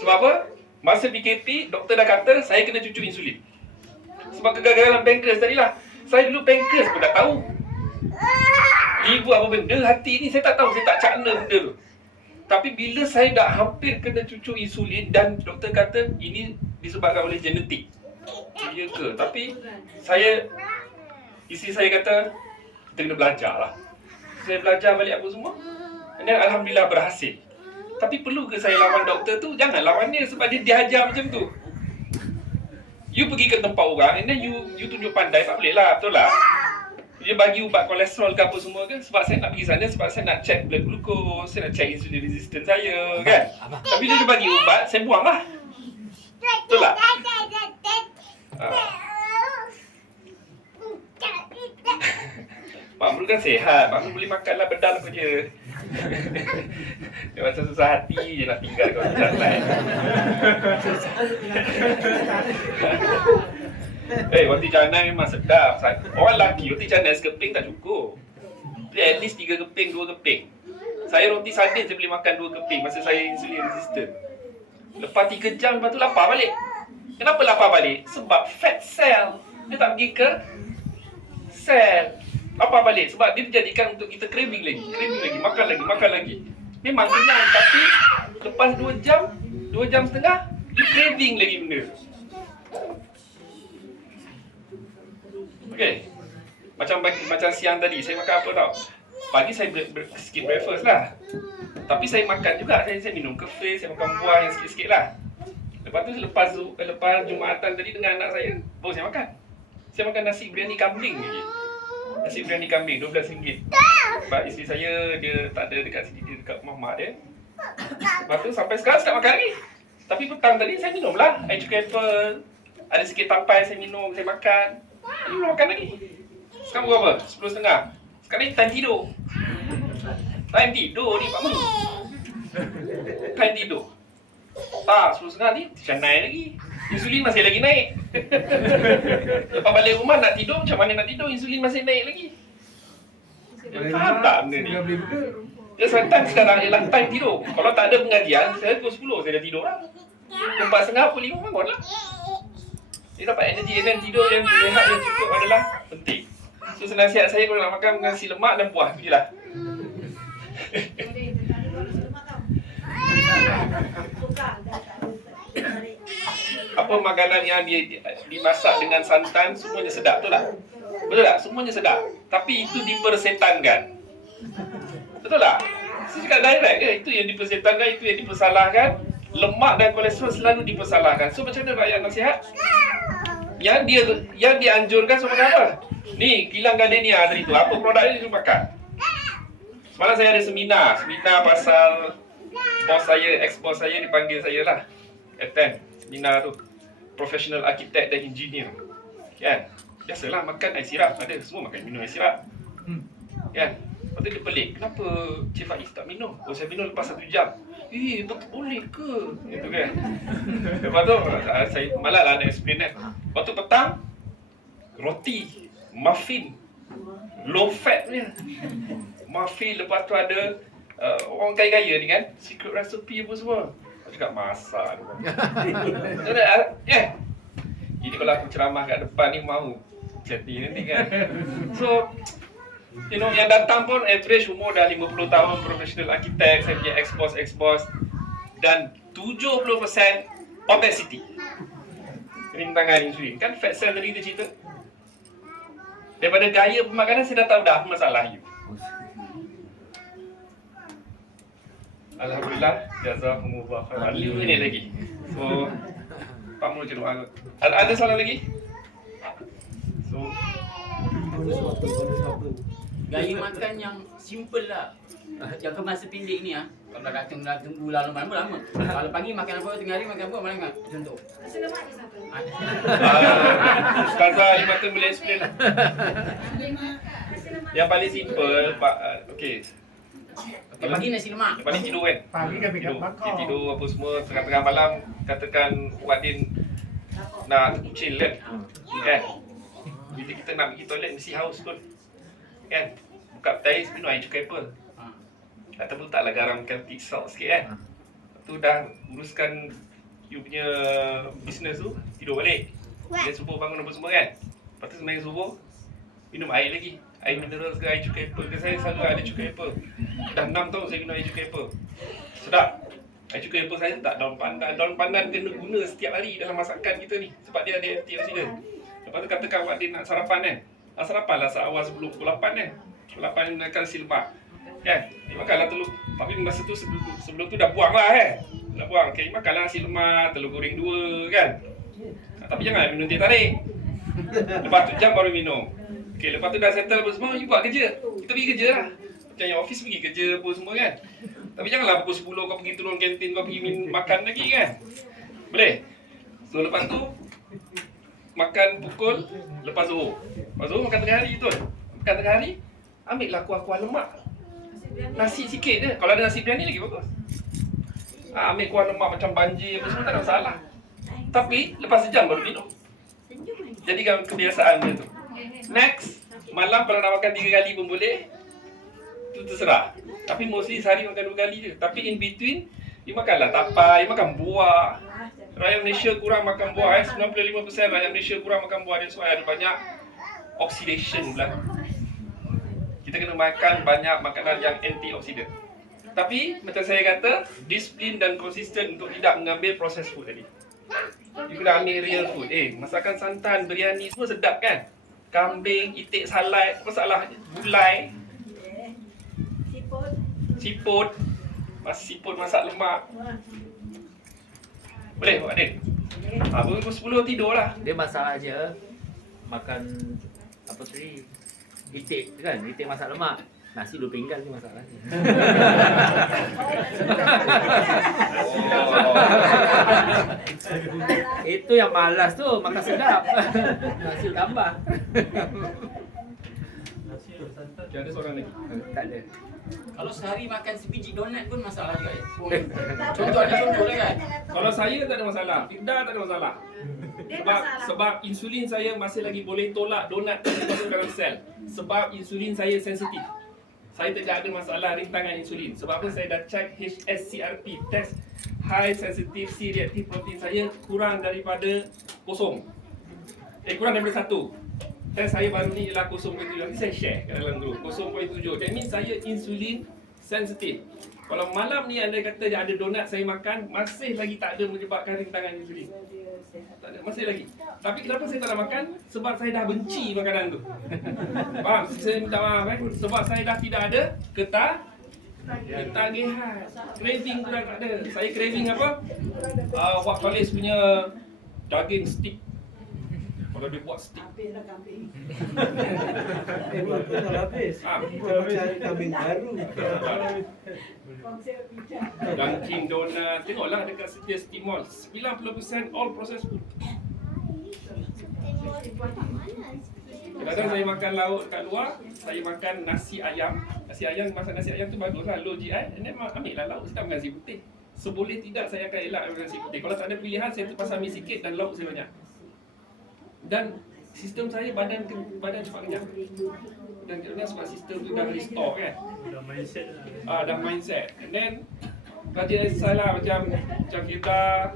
Sebab apa? Masa PKP, doktor dah kata saya kena cucuk insulin. Sebab kegagalan pankreas tadi lah. Saya dulu pankreas pun tak tahu. Ibu apa benda, hati ni saya tak tahu, saya tak cakna benda tu. Tapi bila saya dah hampir kena cucuk insulin dan doktor kata ini disebabkan oleh genetik. Ya ke? Tapi isteri saya kata kita kena belajar lah. Saya belajar balik apa semua. Dan alhamdulillah berhasil. Tapi perlu ke saya lawan doktor tu? Jangan lawan dia sebab dia diajar macam tu. You pergi ke tempat orang and then you tunjuk pandai, tak boleh lah, betul lah. Dia bagi ubat kolesterol ke apa semua ke? Sebab saya nak pergi sana, sebab saya nak check blood glucose, saya nak check insulin resistance saya kan. Tapi dia bagi ubat, saya buang lah. Betul tak? Pak Amru kan sihat, Pak Amru boleh makan lah bedal apa je. Dia macam susah hati je nak tinggal kau jalan. Roti canai memang sedap. Orang lelaki roti canai sekeping tak cukup. At least 3 keping, 2 keping. Saya roti sardin saya boleh makan 2 keping masa saya insulin resistant. Lepas 3 jam lepas tu lapar balik. Kenapa lapar balik? Sebab fat cell dia tak pergi ke sel. Lapar balik sebab dia dijadikan untuk kita craving lagi, makan lagi. Memang kenyang tapi lepas 2 jam setengah dia craving lagi benda. Okey. Macam siang tadi saya makan apa tau? Pagi saya skip breakfast lah. Tapi saya makan juga, saya minum kafe, saya makan buah yang sikit-sikit lah. Lepas tu lepas Jumatan tadi dengan anak saya, baru saya makan. Saya makan nasi biryani kambing lagi. Nasi biryani kambing RM12. Sebab isteri saya dia tak ada dekat sini, dia dekat rumah mak dia. Lepas tu sampai sekarang saya tak makan lagi. Tapi petang tadi saya minum lah air cuka apple. Ada sikit tapai saya minum, saya makan. Saya belum makan lagi. Sekarang berapa? 10.30. Sekarang ni time tidur. Time tidur ni Pak Menu. Time tidur. Tak, 10.30 ni canai lagi. Insulin masih lagi naik. Lepas balik rumah nak tidur, macam mana nak tidur? Insulin masih naik lagi. Faham tak benda ni? Dia sometimes sekarang ialah time tidur. Kalau tak ada pengajian, saya pukul 10 saya dah tidur lah. Pukul 4.30, pukul 5 bangun lah. Dia dapat energi dan tidur yang sihat yang cukup adalah penting. So nasihat saya kalau nak makan nasi lemak dan buah je lah. Apa makanan yang dimasak dengan santan semuanya sedap, betul tak? Betul tak? Semuanya sedap. Tapi itu dipersetankan. Betul tak? Saya cakap direct ke? Itu yang dipersetankan, itu yang dipersalahkan. Lemak dan kolesterol selalu dipersalahkan. So macam mana rakyat nasihat? yang dianjurkan sebagai apa? Ni kilang gardenia tadi tu. Apa produk ni dia pakai? Semalam saya ada seminar pasal bos saya, ex-bos saya dipanggil saya lah. Attend seminar tu. Professional architect dan engineer. Kan? Biasalah makan air sirap, ada semua makan minum air sirap. Kan? Lepas tu dia pelik, kenapa Cik Faiz tak minum? Oh saya minum lepas 1 jam. Betul boleh ke? Gitu kan. Lepas tu saya malas lah nak explain kan. Lepas tu petang roti, muffin, low fat punya. Muffin, lepas tu ada orang kaya-kaya ni kan, secret recipe apa semua. Aku cakap masak tu. Jadi kalau aku ceramah kat depan ni mau jadi nanti kan. So you know, yang datang pun average umur dah 50 tahun, professional architect, saya punya ex-boss dan 70% obesity. Rintangan insulin. Kan fat cell tadi kita cerita. Daripada gaya pemakanan saya dah tahu dah masalah you. Alhamdulillah, jazakumullah khairan. 5 minit lagi. So, Pak Mul je doa. Ada soalan lagi? So, Gaya makan yang simple lah. Yang masa pendek ni kalau dah tunggu lama-lama. Kalau pagi makan apa, tengah hari makan apa, malam kan? Contoh. Nasi lemak je satu. Ustazah Limatan boleh explain lah. Yang paling simple, Pak, okey. Okay, pagi nasi lemak. Yang paling tidur kan? Pagi kan Tidur. Dia tidur apa semua, tengah-tengah malam katakan Wadin nak chill kan? Kan? Bila kita nak pergi toilet mesti haus pun. Kan? Buka peti minum air cukai apa? Ataupun taklah garam Celtic salt sikit kan? Lepas tu dah uruskan you punya business tu, tidur balik. Dia subuh bangun apa semua kan? Lepas tu sembahyang subuh, minum air lagi. Air mineral ke air cukai apa ke, saya selalu ada cukai apa. Dah 6 tahun saya minum air cukai apa. Sedap. Air cukai apa saya tak daun pandan. Daun pandan kena guna setiap hari dalam masakan kita ni. Sebab dia ada antioksidan. Lepas tu katakan awak dia nak sarapan kan? Sarapan lah awal sebelum pukul 8 kan? Pukul 8 gunakan nasi lemak. Kan? Makanlah telur. Tapi masa tu sebelum tu dah buang lah kan? Dah buang. Okay, makanlah nasi lemak, telur goreng 2 kan? Tapi jangan minum teh tarik. Lepas tu jam baru minum. Okay, lepas tu dah settle apa semua, you buat kerja. Kita pergi kerja lah. Macam yang office pergi kerja apa semua kan. Tapi janganlah pukul 10 kau pergi turun kantin, kau pergi makan lagi kan. Boleh? So lepas tu makan pukul lepas zuhur. Lepas zuhur makan tengah hari betul. Makan tengah hari, ambil lah kuah-kuah lemak. Nasi sikit je. Kalau ada nasi biryani lagi bagus. Ambil kuah lemak macam banjir apa semua tak ada masalah. Tapi lepas sejam baru minum. Jadikan kebiasaan dia tu. Next, malam kalau nak makan 3 kali pun boleh. Itu terserah. Tapi mostly sehari makan 2 kali je. Tapi in between, you makanlah tapai, makan buah. Rakyat Malaysia kurang makan buah 95% rakyat Malaysia kurang makan buah. That's why ada banyak oxidation pula. Kita kena makan banyak makanan yang antioksidan. Tapi macam saya kata, disiplin dan konsisten untuk tidak mengambil processed food tadi. You kena ambil real food. Masakan santan, biryani semua sedap kan? Kambing, itik salad, masalah gulai, siput, siput masak lemak. Boleh Pak Adin? Pukul 10 tidur lah. Dia masalah je makan apa tadi? Itik kan? Itik masak lemak. Nasi 2 pinggan tu masalahnya. Itu yang malas tu, makan sedap. Nasi tambah. Okay, ada seorang lagi. Tak ada. Kalau sehari makan sebiji donat pun masalah juga ya. Contoh lah kan. Kalau saya tak ada masalah, Firda tak ada masalah. Sebab insulin saya masih lagi boleh tolak donat masuk dalam sel. Sebab insulin saya sensitif. Saya tidak ada masalah rintangan insulin. Sebab apa? Saya dah check HSCRP, test high sensitive C reactive protein saya kurang daripada 0. Kurang daripada 1. Test saya baru ni ialah 0.7. Nanti saya share kat dalam group. 0.7. That means saya insulin sensitif. Kalau malam ni anda kata dia ada donat saya makan, masih lagi tak ada menyebabkan rintangan insulin. Tak ada, masih lagi. Tapi kenapa saya tak nak makan? Sebab saya dah benci makanan tu. Faham? Saya minta maaf sebab saya dah tidak ada ketagihan. Craving pun dah tak ada. Saya craving apa? Wak Khalis punya daging stick. Kalau Kalau dia buat stick. Habislah kambing. Waktu dah habis. Kita cari kambing baru. Konsep pijak. Dunkin Donut, tengoklah dekat setiap mall 90% all processed food. Kadang-kadang saya makan lauk kat luar, saya makan nasi ayam. Nasi ayam, masak nasi ayam tu baguslah, low GI. And then ambil lah lauk, sedap dengan nasi putih. Seboleh tidak saya akan elak dengan nasi putih. Kalau tak ada pilihan, saya terpaksa ambil sikit dan lauk saya banyak. Dan sistem saya badan cepat kenyang. Dan kerana sebab sistem tu dah restore kan. Dah mindset. And then rajin exercise lah macam kita,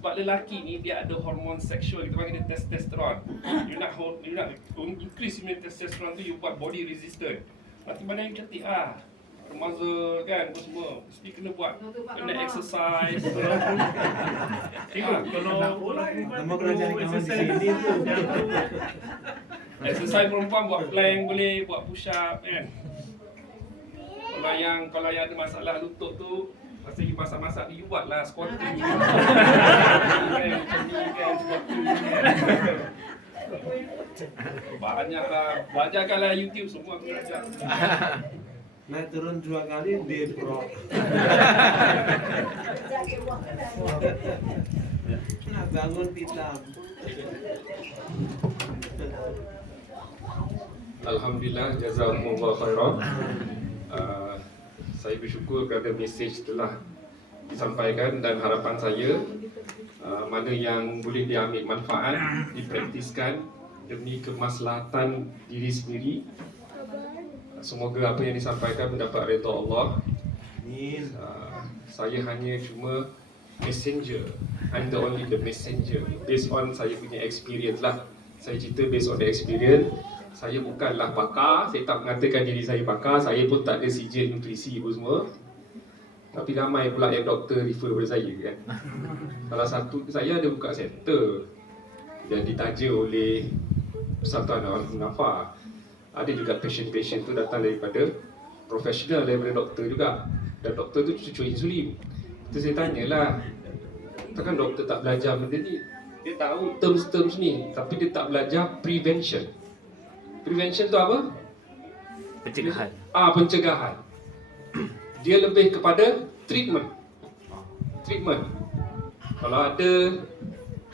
sebab lelaki ni dia ada hormon seksual, kita panggil dia testosteron. You nak increase your testosteron tu, you buat body resistant. Nanti mana yang cantik muscle kan, apa semua mesti kena buat, kena exercise. Tengok kalau Kamu kena cari kawan di sini tu. exercise perempuan buat plank boleh, buat push up kan. Kalau yang ada masalah lutut tu, masa you masak-masak ni, you buatlah squatting. Macam ni kan, squatting kan. Banyaklah YouTube, semua aku ajar. Naik turun 2 kali di pro. Nak bangun hitam. Alhamdulillah, jazakumullah khairan. Saya bersyukur kerana mesej telah disampaikan dan harapan saya mana yang boleh diambil manfaat, dipraktiskan demi kemaslahatan diri sendiri. Semoga apa yang disampaikan mendapat redha Allah. Amin. Saya hanya cuma messenger. I'm the only the messenger. Based on saya punya experience lah. Saya cerita based on the experience. Saya bukanlah pakar, saya tak mengatakan diri saya pakar. Saya pun tak ada sijil nutrisi pun semua. Tapi ramai pula yang doktor refer kepada saya kan. Salah satu, saya ada buka center yang ditaja oleh Persatuan Al-Munafah. Ada juga patient-patient tu datang daripada profesional, daripada doktor juga. Dan doktor tu cucu insulin. Itu saya tanyalah, takkan doktor tak belajar benda ni? Dia tahu terms-terms ni, tapi dia tak belajar prevention. Prevention tu apa? Pencegahan. Pencegahan. Dia lebih kepada treatment. Treatment. Kalau ada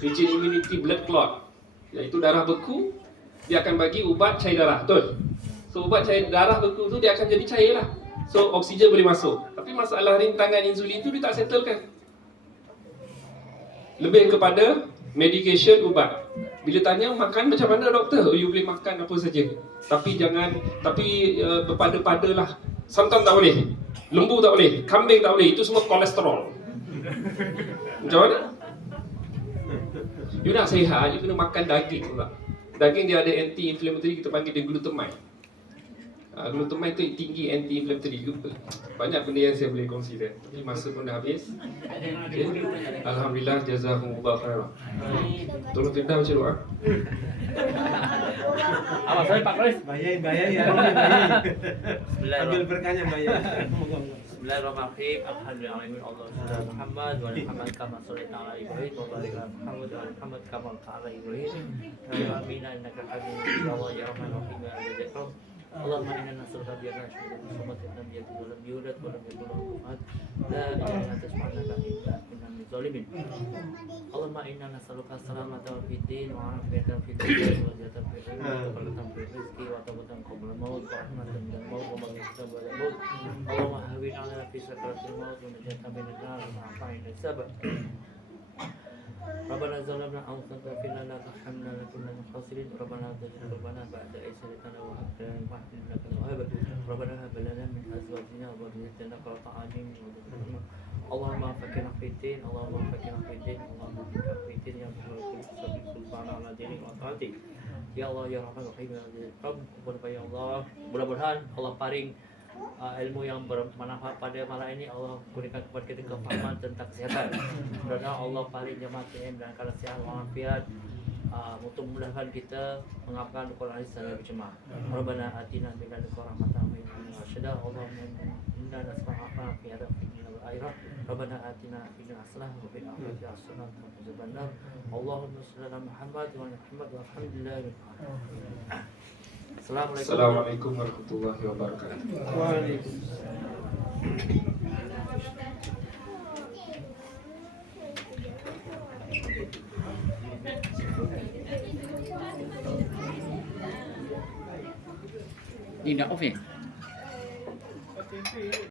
rigid immunity blood clot, iaitu darah beku, dia akan bagi ubat cair darah, betul? So ubat cair darah beku tu dia akan jadi cair lah. So oksigen boleh masuk. Tapi masalah rintangan insulin tu dia tak settlekan. Lebih kepada medication, ubat. Bila tanya makan macam mana doktor? You boleh makan apa saja. Tapi berpada-padalah. Santan tak boleh. Lembu tak boleh. Kambing tak boleh. Itu semua kolesterol. Macam mana? You nak sihat, you kena makan daging pula. Daging dia ada anti-inflammatory, kita panggil dia glutamine. Glutamine tu tinggi anti-inflammatory. Banyak benda yang saya boleh consider. Tapi masa pun dah habis. Okay. Alhamdulillah, jazakumullah khairan. Tolong Firda baca doa. Awak saya Pak Chris. Bayar ya. Bayar. Ambil Bismillahirrahmanirrahim. berkahnya bayar. Bismillahirrahmanirrahim. Alhamdulillah Muhammad wa Muhammad kama shallaita ala Ibrahim wa barik ala Muhammad wa Muhammad kama ala Ibrahim. Amin innaka Hamidum Majid ya Rahmanur Rahim ya Rabb. Allahumma inna nas'aluka bi anna shumatan nabiyyin wa lam yulad wa lam yakul lahu kufuwan ahad. La ilaha illa anta subhanaka inna kunna minaz zalimin. Allahumma inna nas'aluka salamatan fid din wa afiyatan fid dunya wa ziyadatan fil ilmi wa barakatan fil rizqi wa tawbatan qabla al-maut wa rahmatan minal maut wa maghfiratan ba'da al-maut. Allahumma hawwin 'alaina fi sakaratil maut wa najatan minan nar wa afina as-sabr. Rabbana zalamna anfusana faghfir lana warhamna lanakunanna minal khasirin. Rabbana la tuzigh qulubana ba'da idh hadaytana wa hab lana min ladunka rahmatan innaka antal wahhab. Rabbana hab lana min azwajina wa dhurriyyatina qurrata a'yun warzuqna minhum. Allahumma fakirna fid din, Allahumma fakirna fid din, Allahumma fakirna fid din ya Rabbal alamin subhana ala dini wa ta'ati. Ya Allah ya Rahman Rahim ya Rabb, ya Allah, mudah-mudahan Allah paring ilmu yang bermanfaat pada malam ini. Allah berikan kepada kita kefahaman tentang kesihatan. Dan Allah paling jemaah TM dan kalau sihat walafiat untuk memudahkan kita menghafal Al-Quran secara berjemaah. Rabbana atina min ladunka rahmatan wa inna arsyada. Allahumma inna nasma'u fi hadha dunya wal akhirah. Rabbana atina fid dunya hasanah wa fil akhirati hasanah wa qina adzabannar. Allahumma shalli ala Muhammad wa ala Muhammad walhamdulillahi rabbil alamin. Assalamualaikum. Assalamualaikum warahmatullahi wabarakatuh. Ni dah off